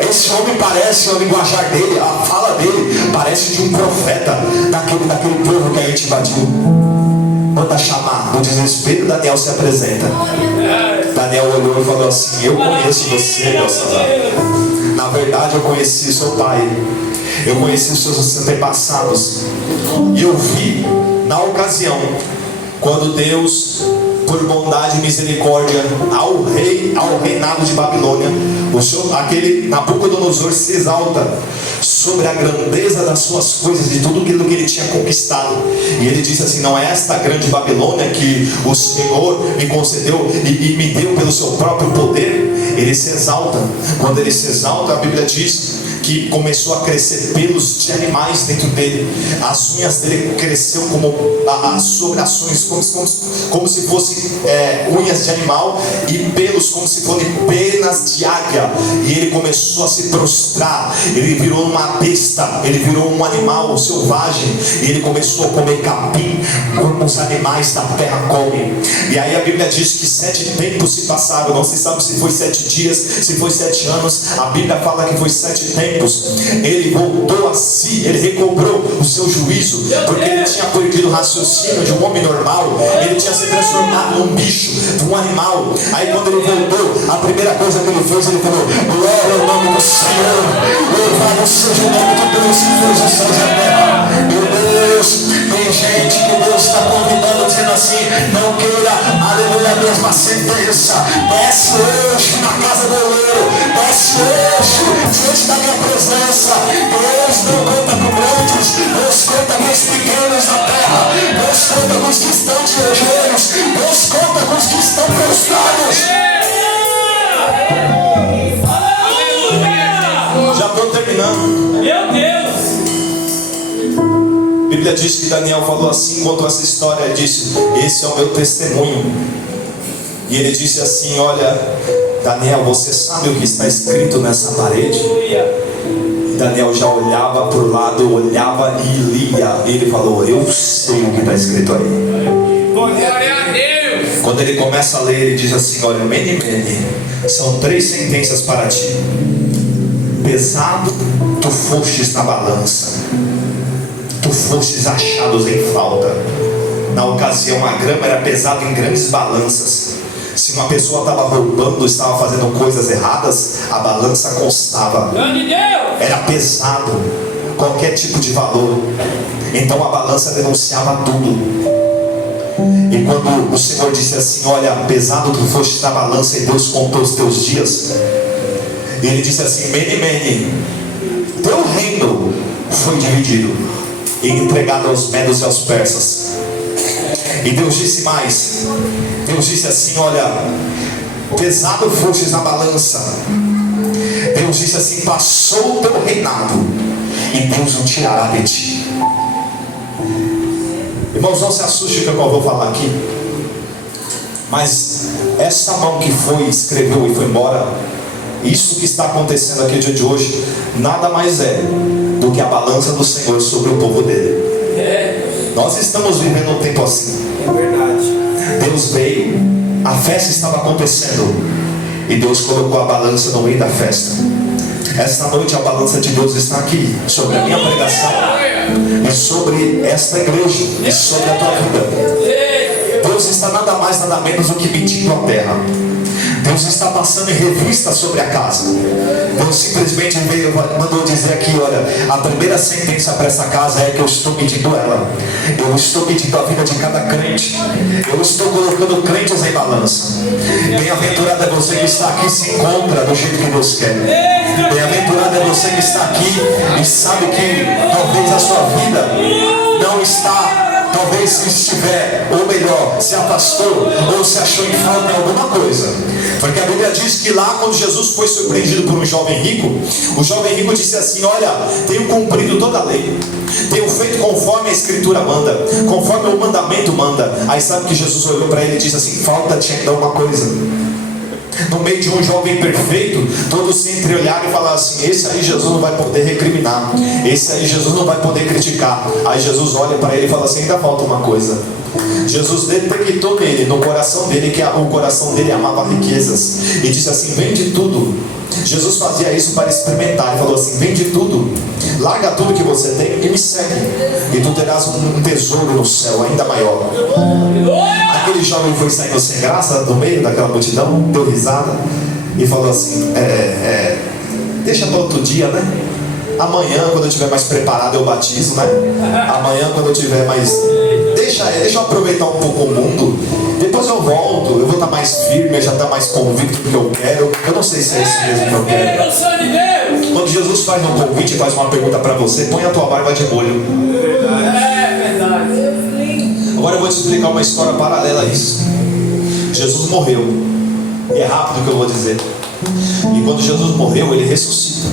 Esse homem parece, o linguajar dele, a fala dele, parece de um profeta daquele povo que a gente invadiu. Manda chamar, no desespero, Daniel se apresenta. Daniel olhou e falou assim: eu conheço você, Belsazar. Na verdade, eu conheci seu pai, eu conheci os seus antepassados, e eu vi na ocasião quando Deus, por bondade e misericórdia ao reinado de Babilônia, aquele Nabucodonosor se exalta sobre a grandeza das suas coisas, de tudo aquilo que ele tinha conquistado. E ele disse assim: não é esta grande Babilônia que o Senhor me concedeu e me deu pelo seu próprio poder? Ele se exalta. Quando ele se exalta, a Bíblia diz que começou a crescer pelos de animais dentro dele. As unhas dele cresceu como ações, como se fossem unhas de animal, e pelos como se fossem penas de águia. E ele começou a se prostrar. Ele virou uma besta, ele virou um animal selvagem, e ele começou a comer capim como os animais da terra comem. E aí a Bíblia diz que 7 tempos se passaram. Não se sabe se foi 7 dias, se foi 7 anos. A Bíblia fala que foi 7 tempos. Ele voltou a si, ele recobrou o seu juízo, porque ele tinha perdido o raciocínio de um homem normal. Ele tinha se transformado num bicho, num animal. Aí quando ele voltou, a primeira coisa que ele fez, ele falou: glória ao nome do Senhor, louvado seja o nome de Deus que fez os céus e a terra. Meu Deus, tem gente que Deus está convidando, dizendo assim: não queira, aleluia, a mesma sentença. Desce hoje na casa do oleiro, desce hoje diante da minha presença. Deus não conta com grandes, Deus conta com os pequenos da terra, Deus conta com os que estão de joelhos, Deus conta com os que estão prostrados. Já estou terminando. Meu Deus! A Bíblia diz que Daniel falou assim, contou essa história. Ele disse: esse é o meu testemunho. E ele disse assim: olha, Daniel, você sabe o que está escrito nessa parede? E Daniel já olhava para o lado, olhava e lia. E ele falou: eu sei o que está escrito aí. Glória a Deus! Quando ele começa a ler, ele diz assim: olha, mene, são 3 sentenças para ti. Pesado tu fostes na balança, tu fostes achados em falta. Na ocasião, a grama era pesada em grandes balanças. Se uma pessoa estava roubando, estava fazendo coisas erradas, a balança constava. Era pesado, qualquer tipo de valor. Então a balança denunciava tudo. E quando o Senhor disse assim: olha, pesado tu foste na balança, e Deus contou os teus dias, ele disse assim: mene, teu reino foi dividido e entregado aos medos e aos persas. E Deus disse mais, Deus disse assim: olha, pesado fostes na balança. Deus disse assim: passou o teu reinado, e Deus o tirará de ti. Irmãos, não se assuste com o que eu vou falar aqui, mas essa mão que foi, escreveu e foi embora, isso que está acontecendo aqui no dia de hoje, nada mais é do que a balança do Senhor sobre o povo dele. Nós estamos vivendo um tempo assim. É verdade. Deus veio, a festa estava acontecendo, e Deus colocou a balança no meio da festa. Esta noite a balança de Deus está aqui, sobre a minha pregação, e sobre esta igreja, e sobre a tua vida. Deus está nada mais, nada menos do que medindo a terra. Deus está passando em revista sobre a casa. Deus simplesmente veio, mandou dizer aqui: olha, a primeira sentença para essa casa é que eu estou medindo ela. Eu estou medindo a vida de cada crente. Eu estou colocando crentes em balança. Bem-aventurado é você que está aqui e se encontra do jeito que Deus quer. Bem-aventurado é você que está aqui e sabe que talvez a sua vida não está, talvez se estiver, ou melhor, se afastou ou se achou em falta em alguma coisa. Porque a Bíblia diz que lá, quando Jesus foi surpreendido por um jovem rico, o jovem rico disse assim: olha, tenho cumprido toda a lei, tenho feito conforme a Escritura manda, conforme o mandamento manda. Aí sabe que Jesus olhou para ele e disse assim: falta-te ainda uma coisa. No meio de um jovem perfeito, todos se entreolharam e falaram assim: esse aí Jesus não vai poder recriminar, esse aí Jesus não vai poder criticar. Aí Jesus olha para ele e fala assim: ainda falta uma coisa. Jesus detectou nele, no coração dele, que o coração dele amava riquezas, e disse assim: vende tudo. Jesus fazia isso para experimentar. Ele falou assim: vende tudo, larga tudo que você tem e me segue, e tu terás um tesouro no céu ainda maior. Aquele jovem foi saindo sem graça do meio daquela multidão, deu risada e falou assim: deixa para outro dia, né? Amanhã, quando eu estiver mais preparado, eu batizo, né? Amanhã, quando eu estiver mais... Deixa eu aproveitar um pouco o mundo. Depois eu volto, eu vou estar mais firme, eu já estar mais convicto do que eu quero. Eu não sei se é isso mesmo que eu quero. Quando Jesus faz um convite, faz uma pergunta para você, põe a tua barba de molho. É verdade. Agora eu vou te explicar uma história paralela a isso. Jesus morreu. E é rápido o que eu vou dizer. E quando Jesus morreu, ele ressuscita.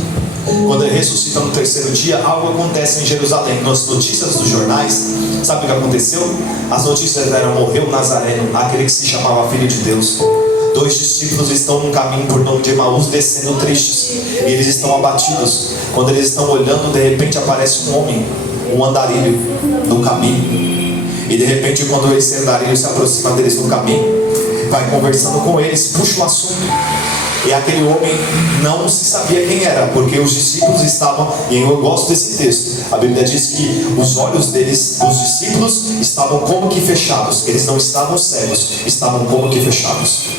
Quando ele ressuscita no terceiro dia, algo acontece em Jerusalém. Nas notícias dos jornais, sabe o que aconteceu? As notícias eram: morreu Nazareno, aquele que se chamava Filho de Deus. 2 discípulos estão num caminho por nome de Emaús, descendo tristes, e eles estão abatidos. Quando eles estão olhando, de repente aparece um homem, um andarilho no caminho. E de repente, quando esse andarilho se aproxima deles no caminho, vai conversando com eles, puxa o assunto. E aquele homem não se sabia quem era, porque os discípulos estavam, e eu gosto desse texto, a Bíblia diz que os olhos deles, dos discípulos, estavam como que fechados. Eles não estavam cegos, estavam como que fechados.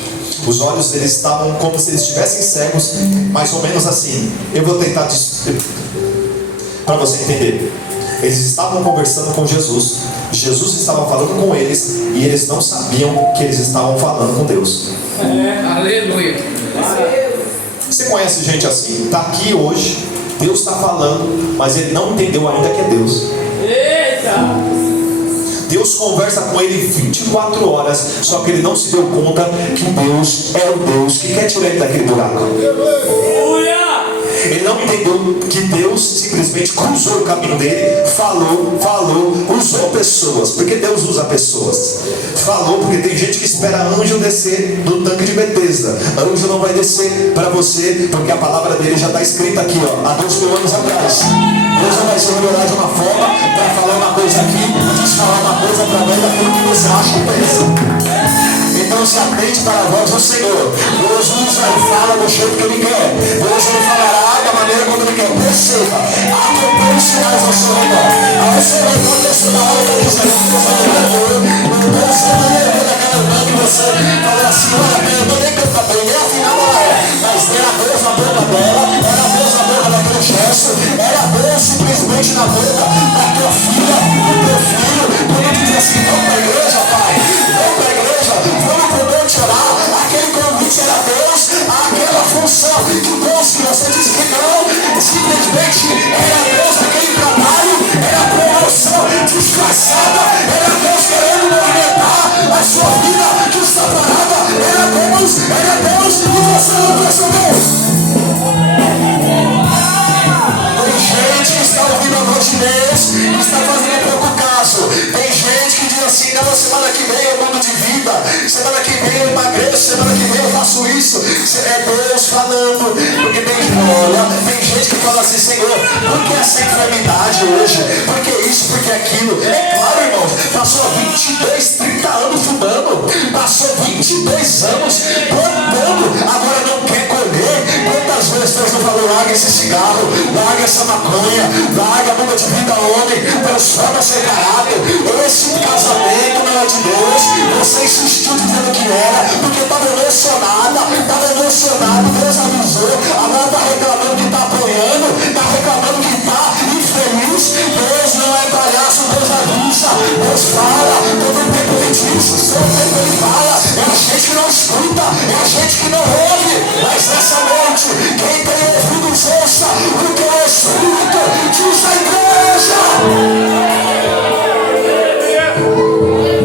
Os olhos deles estavam como se eles estivessem cegos, mais ou menos assim. Eu vou tentar para você entender. Eles estavam conversando com Jesus, Jesus estava falando com eles, e eles não sabiam que eles estavam falando com Deus. Aleluia. Você conhece gente assim? Está aqui hoje, Deus está falando, mas ele não entendeu ainda que é Deus. Eita! Deus conversa com ele 24 horas, só que ele não se deu conta que Deus é o Deus que quer tirar ele daquele buraco. Aleluia! Ele não entendeu que Deus simplesmente cruzou o caminho dele, falou, usou pessoas, porque Deus usa pessoas. Falou, porque tem gente que espera anjo descer do tanque de Betesda. Anjo não vai descer para você, porque a palavra dele já está escrita aqui, ó, há 2.000 anos atrás. Deus não vai se revelar de uma forma para falar uma coisa aqui, falar uma coisa através daquilo que você acha e pensa. Então se atente para a voz do Senhor. Deus usa e fala do jeito que Ele quer. Deus ele falará da maneira como Ele quer. Perceba, acompanhe os sinais ao seu redor. Ao seu redor, Deus na hora que Deus que você fala assim: olha, eu não nem canta bem, nem afinal ela é. Mas era Deus na boca dela, era Deus na boca daquele gesto, era Deus simplesmente na boca da tua filha, do teu filho. Quando tu diz assim: vamos para a igreja, pai, vamos para a igreja, vamos para o monte orar. Aquele convite era Deus, aquela função que Deus que você disse que não, simplesmente era Deus naquele trabalho, era promoção disfarçada, era Deus querendo movimentar a sua vida que está parada, era Deus, e você não percebeu. Tem gente que está ouvindo a voz de Deus e está fazendo pouco caso. Tem gente que diz assim: não, semana que vem eu mudo de vida, semana que vem eu emagreço, semana que vem eu faço isso. É Deus falando, porque tem gente que fala assim: Senhor, por que essa enfermidade hoje? Por que isso, por que aquilo? É claro, irmãos, passou 22, 30 anos fumando, passou 22 anos plantando, agora não quer colher. Quantas vezes Deus não falou: larga esse cigarro, larga essa maconha, larga a muda de vida homem, transforma seu caráter. Esse casamento não é de Deus. Você insistiu dizendo que era, porque estava emocionado, Deus avisou, agora está reclamando que está apoiando, está reclamando que está infeliz. Deus não é palhaço, Deus avisa, Deus fala, todo tempo ele diz, todo tempo ele fala. É a gente que não escuta, é a gente que não ouve. Mas nessa noite, quem tem ouvidos ouça o que o Espírito diz à igreja.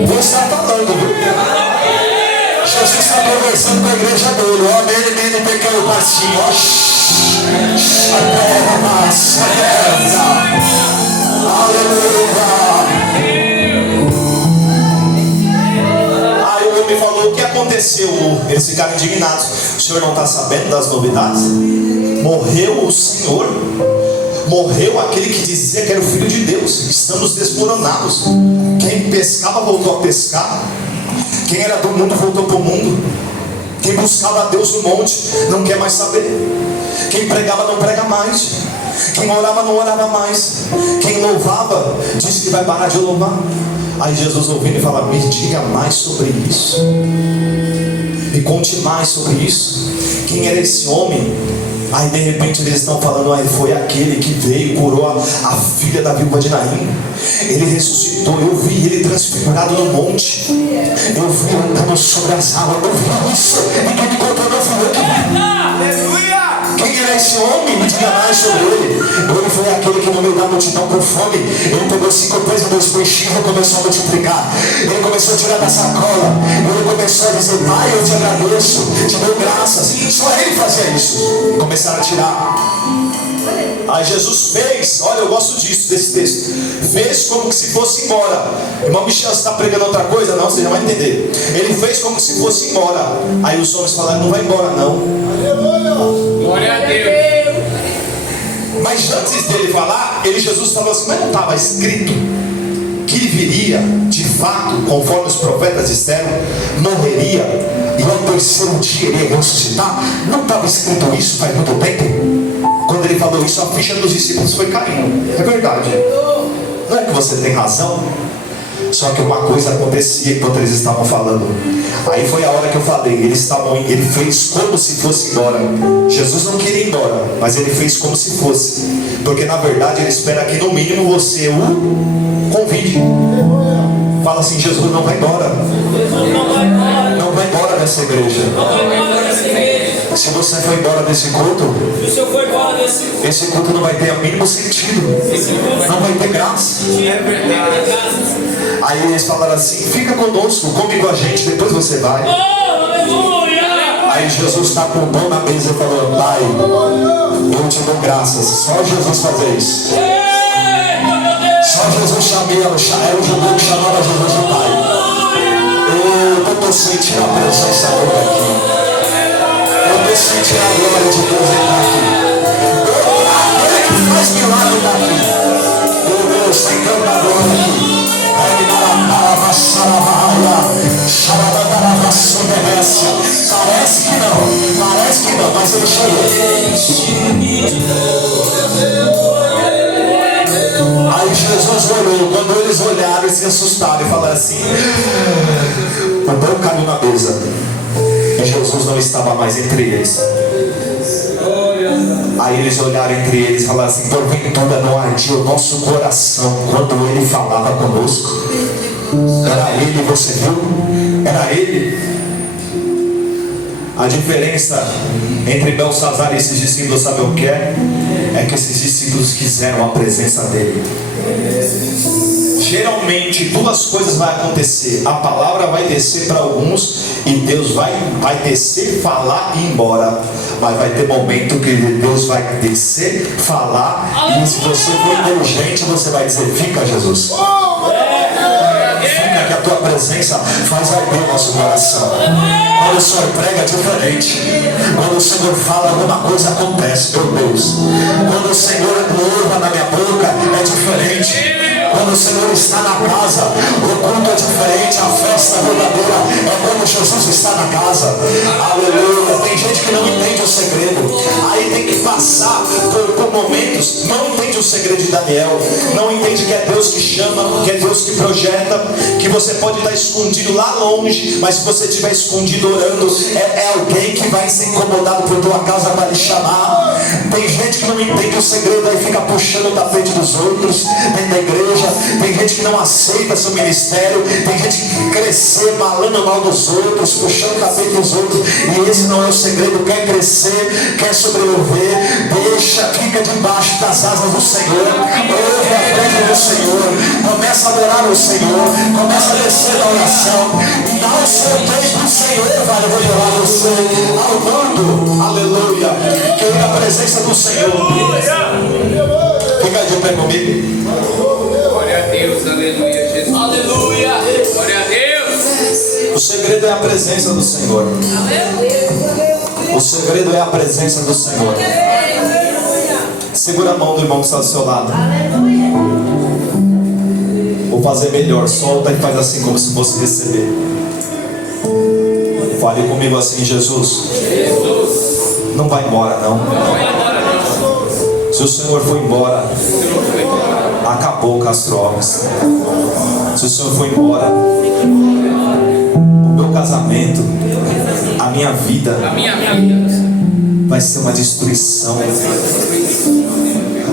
Deus está falando, viu? Jesus está conversando com a igreja dele. Ó, nele, pequeno passinho, ó. Aleluia. Aí o homem falou: o que aconteceu? Eles ficaram indignados. O senhor não está sabendo das novidades? Morreu o Senhor, morreu aquele que dizia que era o Filho de Deus. Estamos desmoronados. Quem pescava voltou a pescar. Quem era do mundo voltou para o mundo. Quem buscava a Deus no monte não quer mais saber. Quem pregava não prega mais. Quem orava não orava mais. Quem louvava disse que vai parar de louvar. Aí Jesus ouvindo e fala: me diga mais sobre isso, me conte mais sobre isso. Quem era esse homem? Aí de repente eles estão falando: aí foi aquele que veio, curou a filha da viúva de Naim. Ele ressuscitou, eu vi ele transfigurado no monte, eu vi ele andando sobre as águas, eu vi isso. E quem me contou não fui eu que vi. Aleluia! Quem era esse homem? Me diga mais sobre ele. Ele foi aquele que no meio da multidão com fome, ele pegou 5 pães e 2 peixinhos e começou a multiplicar. Ele começou a tirar da sacola. Ele começou a dizer: Pai, eu te agradeço, te dou graças. Só ele fazia isso. Começaram a tirar. Aí Jesus fez, olha, eu gosto disso, desse texto. Fez como se fosse embora. Irmão Michel, você está pregando outra coisa? Não, você já vai entender. Ele fez como se fosse embora. Aí os homens falaram: não vai embora não. Glória a Deus. Mas antes dele falar, Jesus falou assim: mas não estava escrito que ele viria, de fato, conforme os profetas disseram, morreria e ao terceiro dia ele ia ressuscitar? Não estava escrito isso faz muito tempo? Quando ele falou isso, a ficha dos discípulos foi caindo. É verdade. Não é que você tem razão? Só que uma coisa acontecia enquanto eles estavam falando. Aí foi a hora que eu falei: ele fez como se fosse embora. Jesus não queria ir embora, mas ele fez como se fosse, porque na verdade ele espera que no mínimo você o convide. Fala assim: Jesus não vai embora. Não vai embora dessa igreja. Se você for embora desse culto, esse culto não vai ter o mínimo sentido. Não vai ter graça. Aí eles falaram assim: fica conosco, come com a gente, depois você vai. Aí Jesus está com o pão na mesa e falou: Pai, eu te dou graças. Só Jesus fazer isso. Só Jesus chamava, era o judeu que chamava Jesus de Pai. Eu estou sentindo a presença dele aqui. Eu estou sentindo a glória de Deus aqui. Aquele que faz milagre daqui. Meu Deus, está entrando a glória aqui. Parece que não, mas ele chegou. Aí Jesus olhou. Quando eles olharam, eles se assustaram e falaram assim: o pão caiu na mesa e Jesus não estava mais entre eles. Aí eles olharam entre eles e falaram assim: porventura não ardia o nosso coração quando ele falava conosco? Era ele, você viu? Era ele. A diferença entre Belsazar e esses discípulos, sabe o que é? É que esses discípulos quiseram a presença dele. Geralmente 2 coisas vai acontecer: a palavra vai descer para alguns e Deus vai descer, falar e ir embora. Mas vai ter momento que Deus vai descer, falar, e se você for indulgente, você vai dizer: fica, Jesus. Fica, que a tua presença faz arder o nosso coração. Quando o Senhor prega é diferente. Quando o Senhor fala, alguma coisa acontece, meu Deus. Quando o Senhor louva na minha boca é diferente. Quando o Senhor está na casa, o culto é diferente. A festa verdadeira é quando Jesus está na casa. Aleluia. Tem gente que não entende o segredo. Aí tem que passar por momentos. Não entende o segredo de Daniel. Não entende que é Deus que chama, que é Deus que projeta, que você pode estar escondido lá longe, mas se você estiver escondido orando, é alguém que vai ser incomodado por tua casa para lhe chamar. Tem gente que não entende o segredo, aí fica puxando o tapete dos outros dentro da igreja. Tem gente que não aceita seu ministério. Tem gente que crescer falando mal dos outros, puxando o tapete dos outros. E esse não é o segredo. Quer crescer, quer sobreviver, deixa, fica debaixo das asas do Senhor. Ouve a frente do Senhor. Começa a adorar o Senhor. Começa a descer da oração. E dá o seu tempo, o Senhor vai revelar você ao mundo. Aleluia. Queira a presença do Senhor. Fica de pé comigo. Glória a Deus, aleluia, Jesus. Aleluia. Glória a Deus. O segredo é a presença do Senhor. O segredo é a presença do Senhor. Segura a mão do irmão que está do seu lado. O fazer melhor. Solta e faz assim como se fosse receber. Fale comigo assim: Jesus, não vai embora não. Se o Senhor for embora, acabou com as drogas. Se o Senhor for embora, o meu casamento, a minha vida vai ser uma destruição.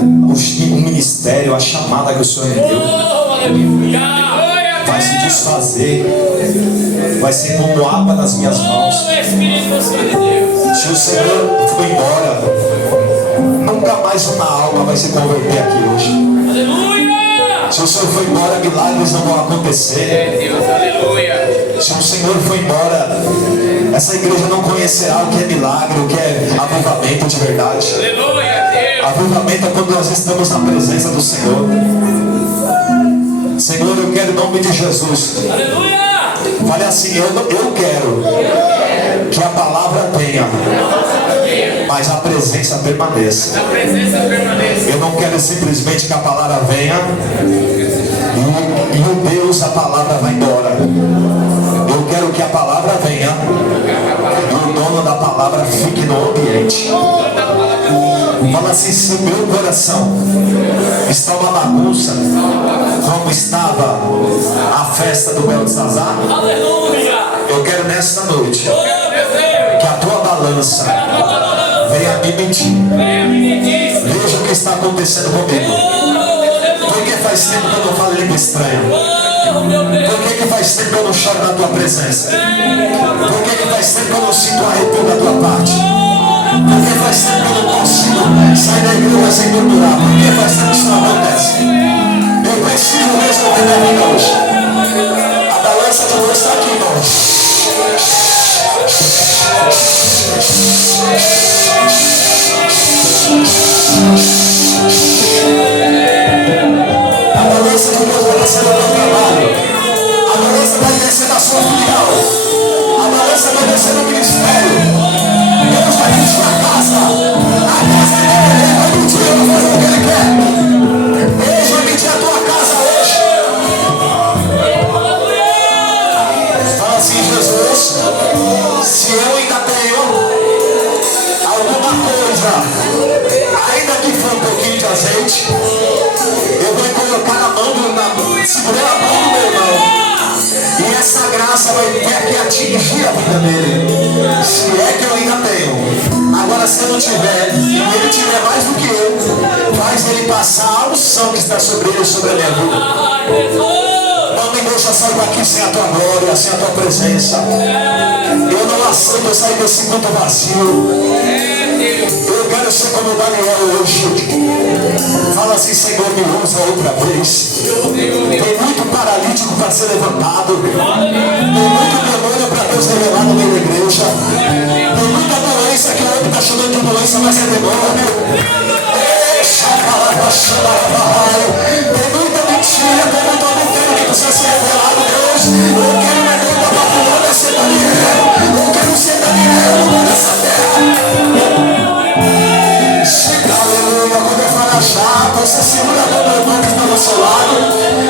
O ministério, a chamada que o Senhor me deu vai se desfazer, vai ser como água nas minhas mãos. Se o Senhor for embora, nunca mais uma alma vai se converter aqui hoje. Se o Senhor for embora, milagres não vão acontecer. Se o Senhor for embora, essa igreja não conhecerá o que é milagre, o que é avivamento de verdade. Avivamento é quando nós estamos na presença do Senhor. Senhor, eu quero em nome de Jesus. Fale assim: eu quero que a palavra venha, mas a presença permaneça. Eu não quero simplesmente que a palavra venha e o Deus da palavra vai embora. Eu quero que a palavra venha e o dono da palavra fique no ambiente. Fala assim: se o meu coração está uma bagunça, como estava a festa do Beltesazar, eu quero nesta noite que a tua balança venha me medir. Veja o que está acontecendo comigo. Por que faz tempo que eu não falo língua estranha? Por que faz tempo que eu não choro na tua presença? Por que faz tempo que eu não sinto arrepio da tua parte? Por que faz tempo que eu não consigo sair da igreja sem torturar? Por que faz tempo que isso não acontece? Eu preciso resolver minha vida hoje. A balança de Deus está aqui, irmãos. A balança de Deus vai descer no teu trabalho. A balança vai descer na sua filial. A balança vai descer no ministério. Deus vai vir sua casa. A casa dele vai medir, eu vou fazer o que ele quer. Deus vai medir a tua casa hoje. Fala assim: Jesus, se eu ainda tenho alguma coisa, ainda que for um pouquinho de azeite, eu vou colocar na mão segurar a mão do meu irmão. E essa graça vai ter que atingir a vida dele. Se é que eu ainda tenho. Agora, se eu não tiver, e ele tiver mais do que eu, faz ele passar a unção que está sobre ele, sobre a minha vida. Não me deixa sair daqui sem a tua glória, sem a tua presença. Eu não aceito sair desse culto vazio. Eu quero ser como Daniel hoje. Fala assim: Senhor, me usa outra vez. Tem muito paralítico para ser levantado. Tem muito demônio para Deus revelar no meio da igreja. Tem muita doença que o outro está chamando de doença, mas é demônio. Tem muita mentira, tem muito adultério que precisa ser revelado, Deus. Eu quero uma vida da Babilônia ser Daniel. Eu quero ser Daniel nessa terra. Aleluia. Quando eu falar já, você segura a mão do irmão que está do seu lado.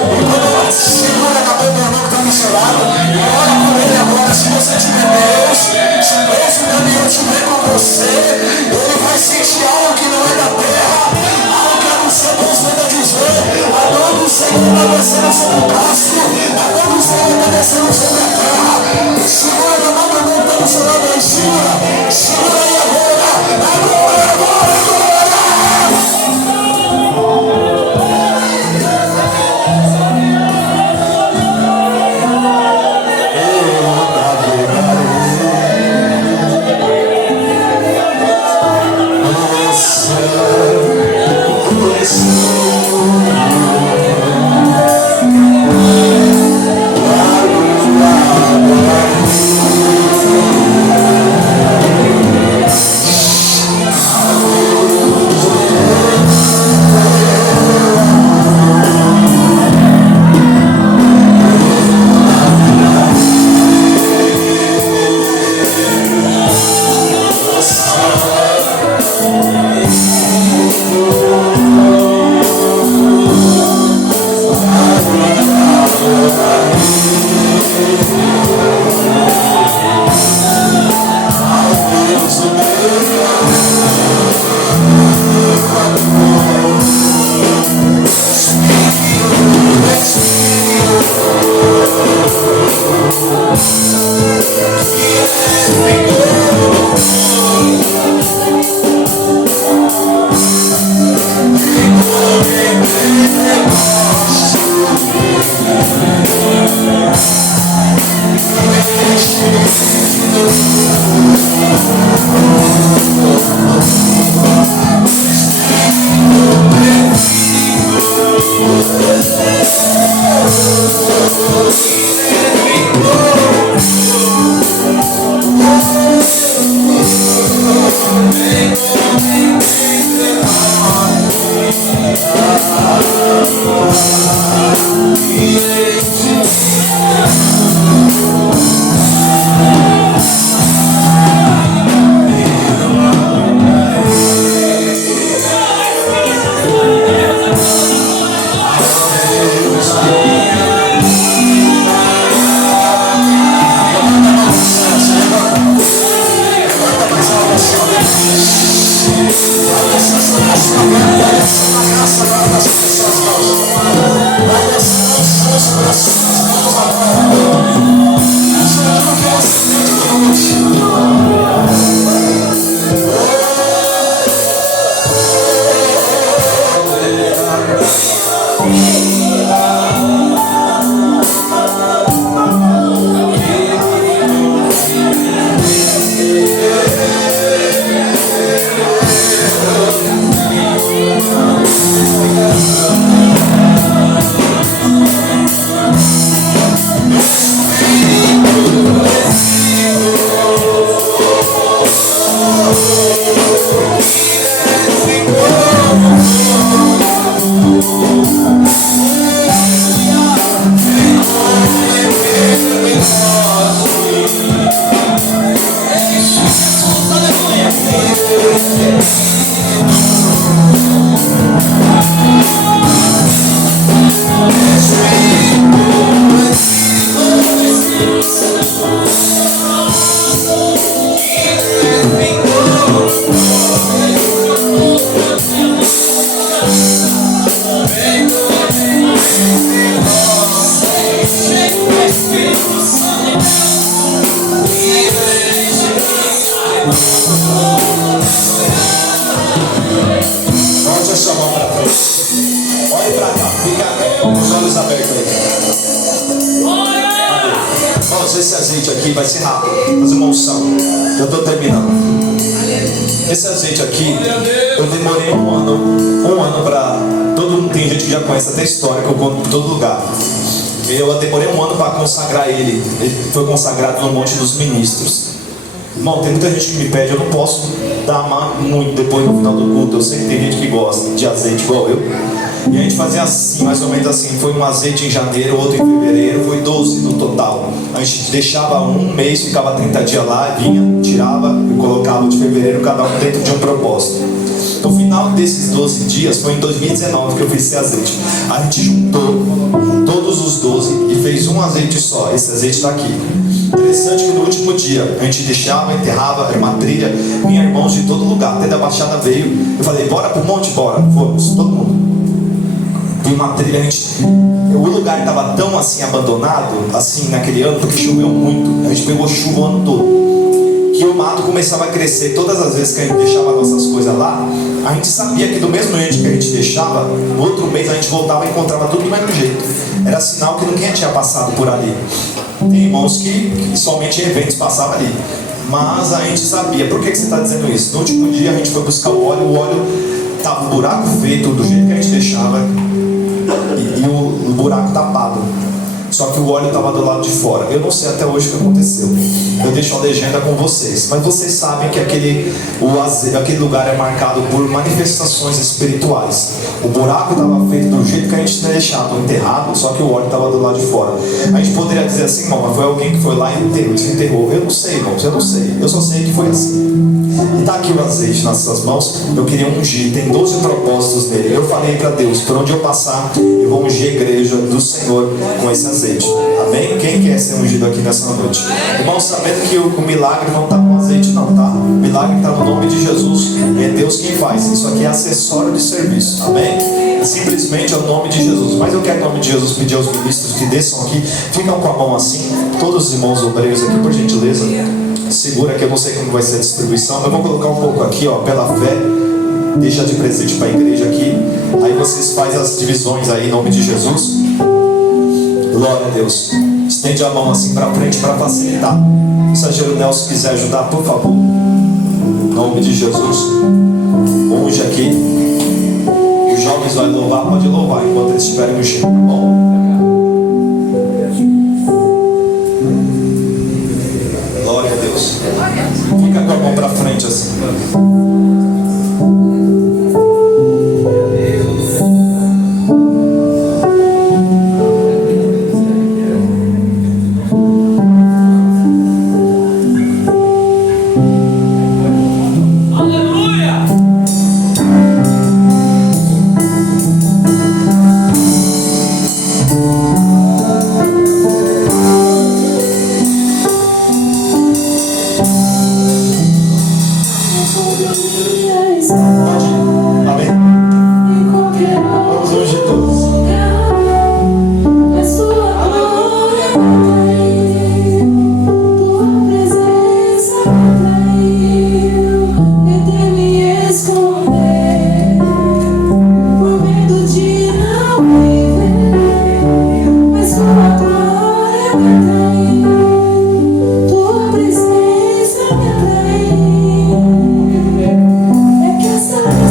E quando segura na mão do irmão que está do seu lado, e ora por ele agora. Se você tiver Deus, se Deus e Daniel estiver com você, ele vai sentir algo que não é da terra, algo que a não ser Deus manda dizer. A mão do Senhor está descendo sobre o pasto, a mão do Senhor está descendo sobre a terra. Segura na mão do irmão que está do seu lado, segura aí agora, agora. Bote a sua mão para frente. Olhe para cá. Fica com os olhos abertos aí. Irmãos, esse azeite aqui vai ser rápido. Fazer uma unção. Já estou terminando. Esse azeite aqui, eu demorei um ano para... Todo mundo, tem gente que já conhece até a história que eu conto em todo lugar. Eu demorei um ano para consagrar ele. Ele foi consagrado no Monte dos Ministros. Irmão, tem muita gente que me pede, eu não posso dar muito depois no final do culto. Eu sei que tem gente que gosta de azeite igual eu. E a gente fazia assim, mais ou menos assim. Foi um azeite em janeiro, outro em fevereiro. Foi 12 no total. A gente deixava um mês, ficava 30 dias lá, vinha, tirava e colocava de fevereiro, cada um dentro de um propósito. No final desses 12 dias, foi em 2019 que eu fiz esse azeite. A gente juntou todos os 12 e fez um azeite só. Esse azeite está aqui. Interessante que no último dia a gente deixava, enterrava, era uma trilha, vinha irmãos de todo lugar, até da Baixada veio. Eu falei, bora pro monte? Bora. Fomos, todo mundo. Tem uma trilha, o lugar estava tão assim abandonado, assim naquele ano, porque choveu muito. A gente pegou chuva o ano todo. Que o mato começava a crescer. Todas as vezes que a gente deixava nossas coisas lá, a gente sabia que do mesmo jeito que a gente deixava, no outro mês a gente voltava e encontrava tudo do mesmo jeito. Era sinal que ninguém tinha passado por ali. Tem irmãos que somente em eventos passavam ali. Mas a gente sabia. Por que você está dizendo isso? No último dia a gente foi buscar o óleo estava um buraco feito do jeito que a gente deixava e o buraco tapado. Só que o óleo estava do lado de fora. Eu não sei até hoje o que aconteceu. Eu deixo a legenda com vocês. Mas vocês sabem que aquele lugar é marcado por manifestações espirituais. O buraco estava feito do jeito que a gente tinha deixado, enterrado, só que o óleo estava do lado de fora. A gente poderia dizer assim, irmão, mas foi alguém que foi lá e desenterrou. Eu não sei, irmãos, eu não sei. Eu só sei que foi assim. E está aqui o azeite nas suas mãos. Eu queria ungir, tem 12 propósitos nele. Eu falei para Deus, por onde eu passar, eu vou ungir a igreja do Senhor com esse azeite. Amém? Quem quer ser ungido aqui nessa noite? Irmãos, sabendo que o milagre não está com azeite não, tá? O milagre está no nome de Jesus. É Deus quem faz. Isso aqui é acessório de serviço. Amém? Simplesmente é o nome de Jesus. Mas eu quero, em nome de Jesus, pedir aos ministros que desçam aqui. Ficam com a mão assim. Todos os irmãos obreiros aqui, por gentileza. segura que eu não sei como vai ser a distribuição. Eu vou colocar um pouco aqui, ó, pela fé. Deixa de presente para a igreja aqui. Aí vocês fazem as divisões aí em nome de Jesus. Glória a Deus. Estende a mão assim para frente para facilitar. Se a Nelson quiser ajudar, por favor. Em nome de Jesus. Unge aqui. Os jovens vão louvar, pode louvar enquanto eles estiverem ungindo. Bom. Glória a Deus. Fica com a mão para frente assim. Essa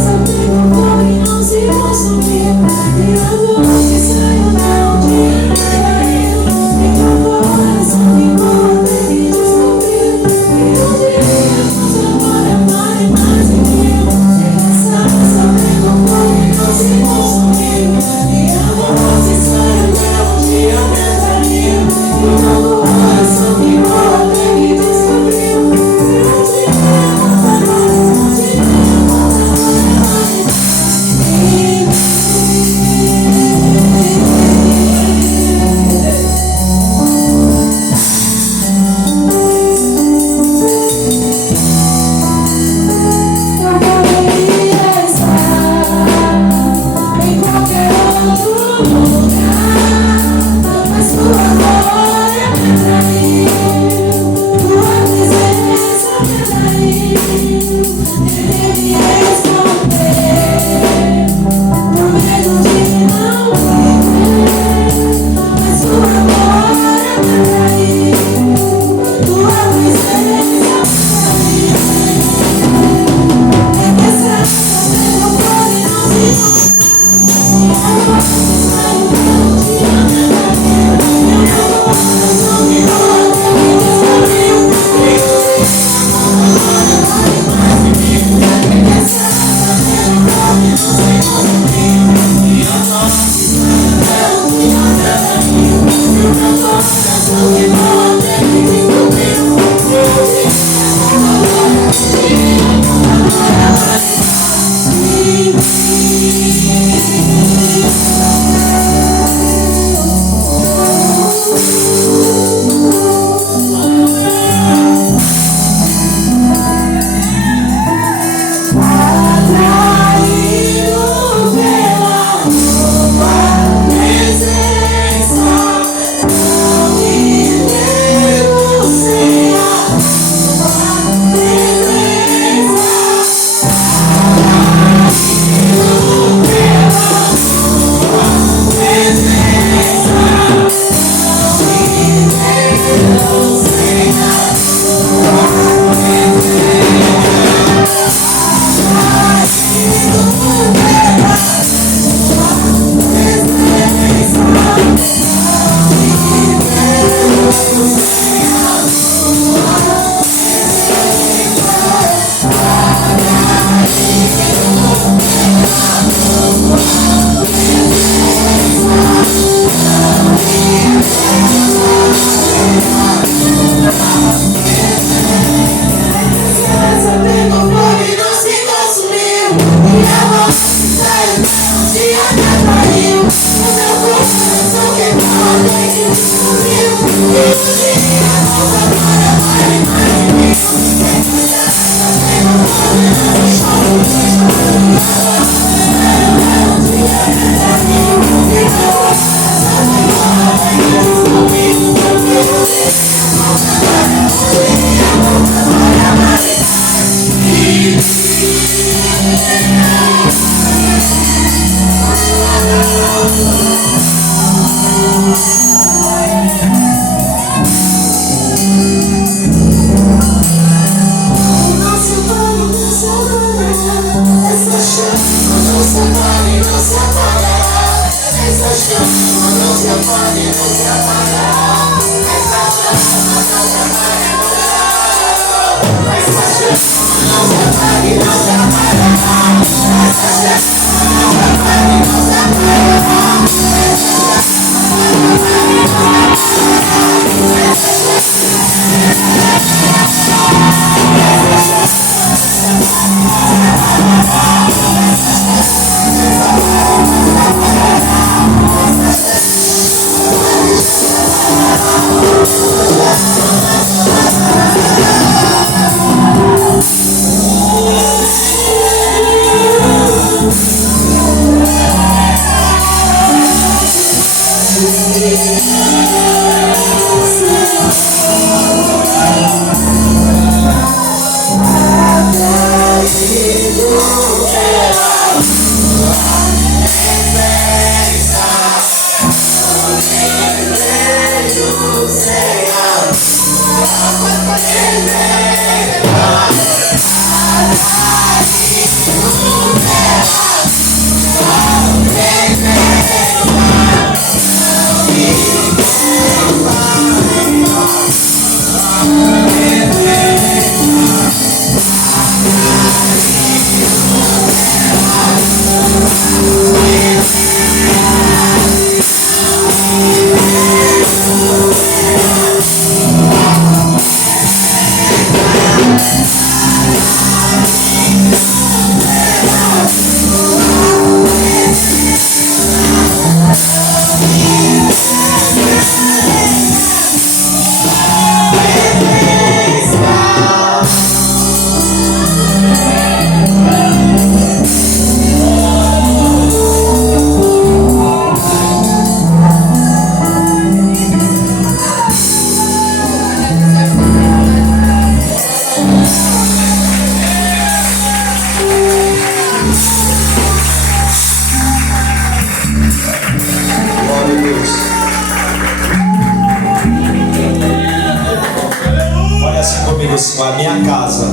A minha casa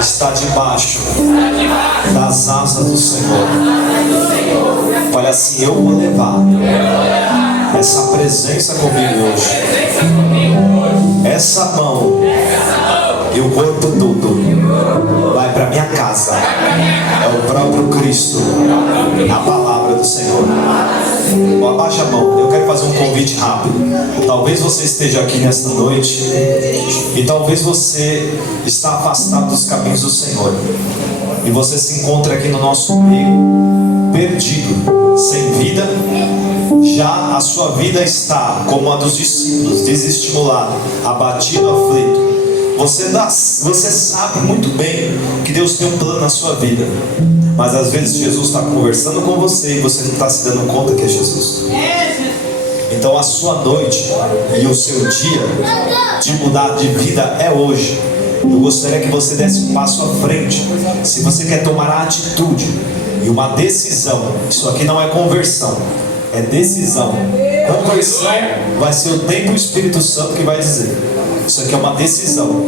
está debaixo das asas do Senhor. Olha assim, eu vou levar essa presença comigo hoje. Essa mão e o corpo todo vai para minha casa. É o próprio Cristo, a palavra do Senhor. Abaixa a mão, eu quero fazer um convite rápido. Talvez você esteja aqui nesta noite e talvez você está afastado dos caminhos do Senhor e você se encontra aqui no nosso meio perdido, sem vida. Já a sua vida está como a dos discípulos, desestimulado, abatido, aflito. Você sabe muito bem que Deus tem um plano na sua vida, mas às vezes Jesus está conversando com você e você não está se dando conta que é Jesus. Então a sua noite e o seu dia de mudar de vida é hoje. Eu gostaria que você desse um passo à frente. Se você quer tomar a atitude e uma decisão, isso aqui não é conversão, é decisão. Conversão vai ser o tempo e o Espírito Santo que vai dizer. Isso aqui é uma decisão.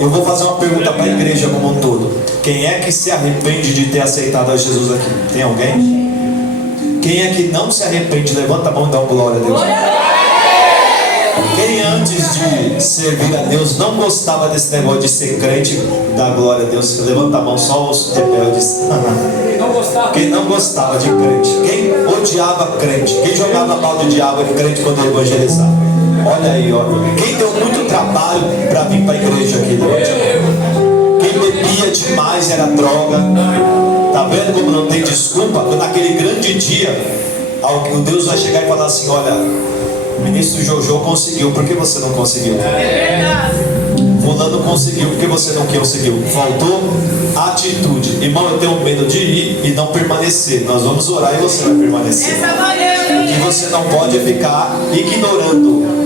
Eu vou fazer uma pergunta para a igreja como um todo. Quem é que se arrepende de ter aceitado a Jesus aqui? Tem alguém? Quem é que não se arrepende? Levanta a mão e dá uma glória a Deus. Quem antes de servir a Deus não gostava desse negócio de ser crente? Dá glória a Deus. Levanta a mão, só os rebeldes. Quem não gostava de crente? Quem odiava crente? Quem jogava balde de água de crente quando evangelizava? Olha aí, olha. Quem deu muito trabalho para vir para a igreja aqui? Quem bebia demais era droga. Tá vendo como não tem desculpa? Naquele grande dia, o Deus vai chegar e falar assim: olha, o ministro Jojo conseguiu, por que você não conseguiu? Fulano conseguiu, por que você não conseguiu? Faltou atitude. Irmão, eu tenho medo de ir e não permanecer. Nós vamos orar e você vai permanecer. O que você não pode é ficar ignorando.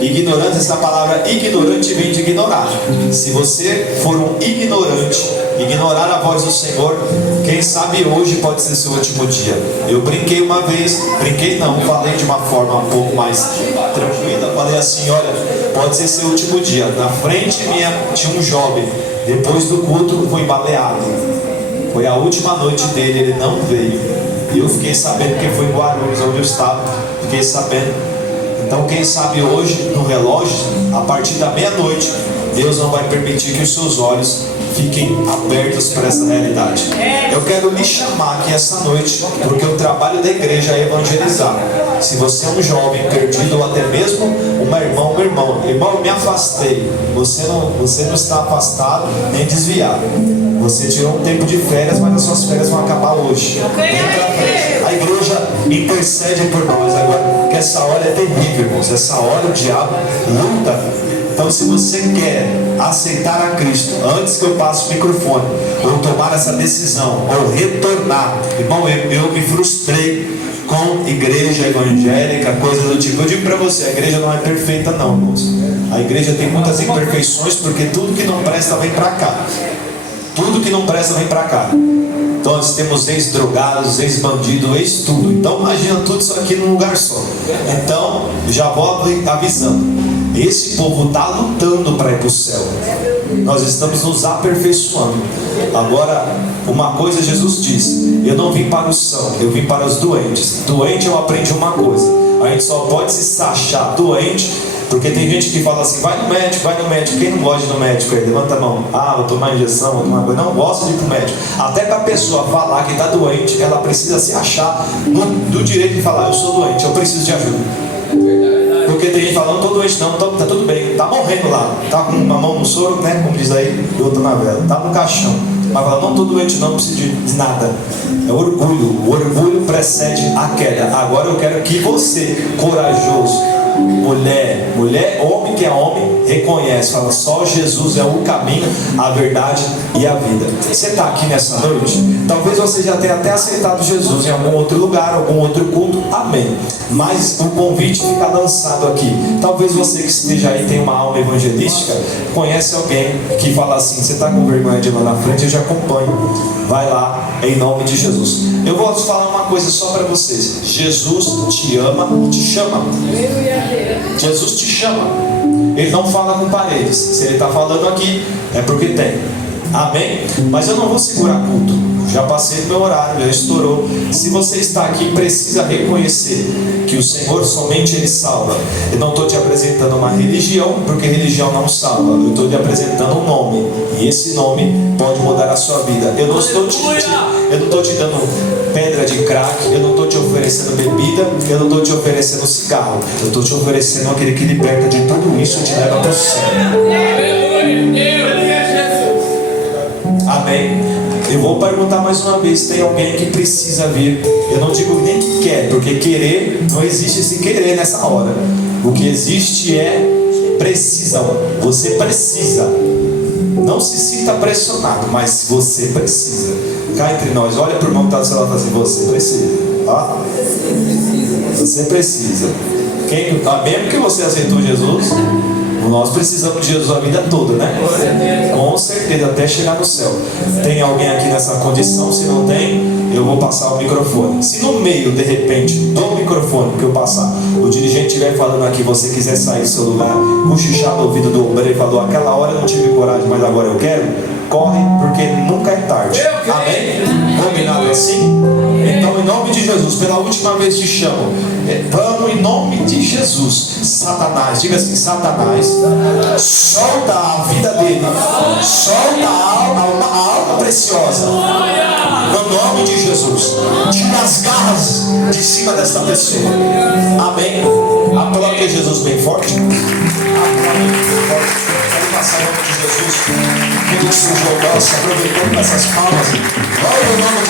Ignorante, essa palavra ignorante vem de ignorar. Se você for um ignorante, ignorar a voz do Senhor, quem sabe hoje pode ser seu último dia. Eu brinquei uma vez, falei de uma forma um pouco mais tranquila. Falei assim: olha, pode ser seu último dia. Na frente minha tinha um jovem, depois do culto foi baleado. Foi a última noite dele, ele não veio. E eu fiquei sabendo que foi em Guarulhos, onde eu estava. Fiquei sabendo. Então quem sabe hoje, no relógio, a partir da meia-noite, Deus não vai permitir que os seus olhos fiquem abertos para essa realidade. Eu quero lhe chamar aqui essa noite, porque o trabalho da igreja é evangelizar. Se você é um jovem perdido, ou até mesmo uma irmã, um irmão, eu me afastei. Você não está afastado nem desviado. Você tirou um tempo de férias, mas as suas férias vão acabar hoje. A igreja intercede por nós agora, porque essa hora é terrível, irmãos. Essa hora o diabo luta. Então, se você quer aceitar a Cristo, antes que eu passe o microfone, ou tomar essa decisão, ou retornar, irmão, eu me frustrei com igreja evangélica, coisa do tipo. Eu digo para você, a igreja não é perfeita não, irmãos. A igreja tem muitas imperfeições, porque tudo que não presta vem para cá. Tudo que não presta vem para cá. Então nós temos ex-drogados, ex-bandido, ex-tudo. Então imagina tudo isso aqui num lugar só. Então, já vou avisando. Esse povo está lutando para ir para o céu. Nós estamos nos aperfeiçoando. Agora, uma coisa Jesus disse: eu não vim para os sãos, eu vim para os doentes. Doente, eu aprendi uma coisa: a gente só pode se achar doente porque tem gente que fala assim: vai no médico, vai no médico. Quem não gosta de ir no médico aí? Levanta a mão. Ah, vou tomar injeção, vou tomar coisa. Não gosta de ir para o médico. Até para a pessoa falar que está doente, ela precisa se achar do direito de falar: eu sou doente, eu preciso de ajuda. Porque tem gente falando: não estou doente não, tá tudo bem, está morrendo lá, está com uma mão no soro, né, como diz aí, e outra na vela, está no caixão. Mas fala: não estou doente não, preciso de nada. É orgulho. O orgulho precede a queda. Agora eu quero que você, corajoso, mulher, homem que é homem, reconhece, fala: só Jesus é o caminho, a verdade e a vida. Você está aqui nessa noite, talvez você já tenha até aceitado Jesus em algum outro lugar, algum outro culto, amém. Mas o convite fica lançado aqui. Talvez você que esteja aí tenha uma alma evangelística, conhece alguém que fala assim: você está com vergonha de ir lá na frente, eu já acompanho. Vai lá, em nome de Jesus. Eu vou falar uma coisa só para vocês: Jesus te ama e te chama. Jesus te chama. Ele não fala com paredes. Se ele está falando aqui, é porque tem. Amém? Mas eu não vou segurar culto. Já passei do meu horário, já estourou. Se você está aqui, precisa reconhecer que o Senhor somente Ele salva. Eu não estou te apresentando uma religião, porque religião não salva. Eu estou te apresentando um nome, e esse nome pode mudar a sua vida. Eu não estou te dando pedra de crack, eu não estou te oferecendo bebida, eu não estou te oferecendo cigarro. Eu estou te oferecendo aquele que liberta de tudo isso e te leva para o céu. Amém. Eu vou perguntar mais uma vez: tem alguém que precisa vir? Eu não digo nem que quer, porque querer, não existe esse querer nessa hora. O que existe é precisão. Você precisa. Não se sinta pressionado, mas você precisa. Cá entre nós, olha para o irmão que está do seu lado e fala assim: você precisa. Ó. Você precisa. Mesmo que você aceitou Jesus, nós precisamos de Jesus a vida toda, né? Com certeza, até chegar no céu. Tem alguém aqui nessa condição? Se não tem, eu vou passar o microfone. Se no meio, de repente, do microfone que eu passar, o dirigente estiver falando aqui, você quiser sair do seu lugar, cochichar no ouvido do obreiro e falou: aquela hora eu não tive coragem, mas agora eu quero, corre, porque nunca é tarde. Amém? Combinado assim? Então, em nome de Jesus, pela última vez te chamo. Vamos em nome de Jesus. Satanás, diga assim: Satanás, solta a vida dele, solta a alma preciosa, no nome de Jesus. Tira as garras de cima desta pessoa. Amém. Aplaude Jesus bem forte. Aplaude bem forte. Quero passar em nome de Jesus. Tudo que surgiu, nossa, aproveitando essas palmas. Olha o nome de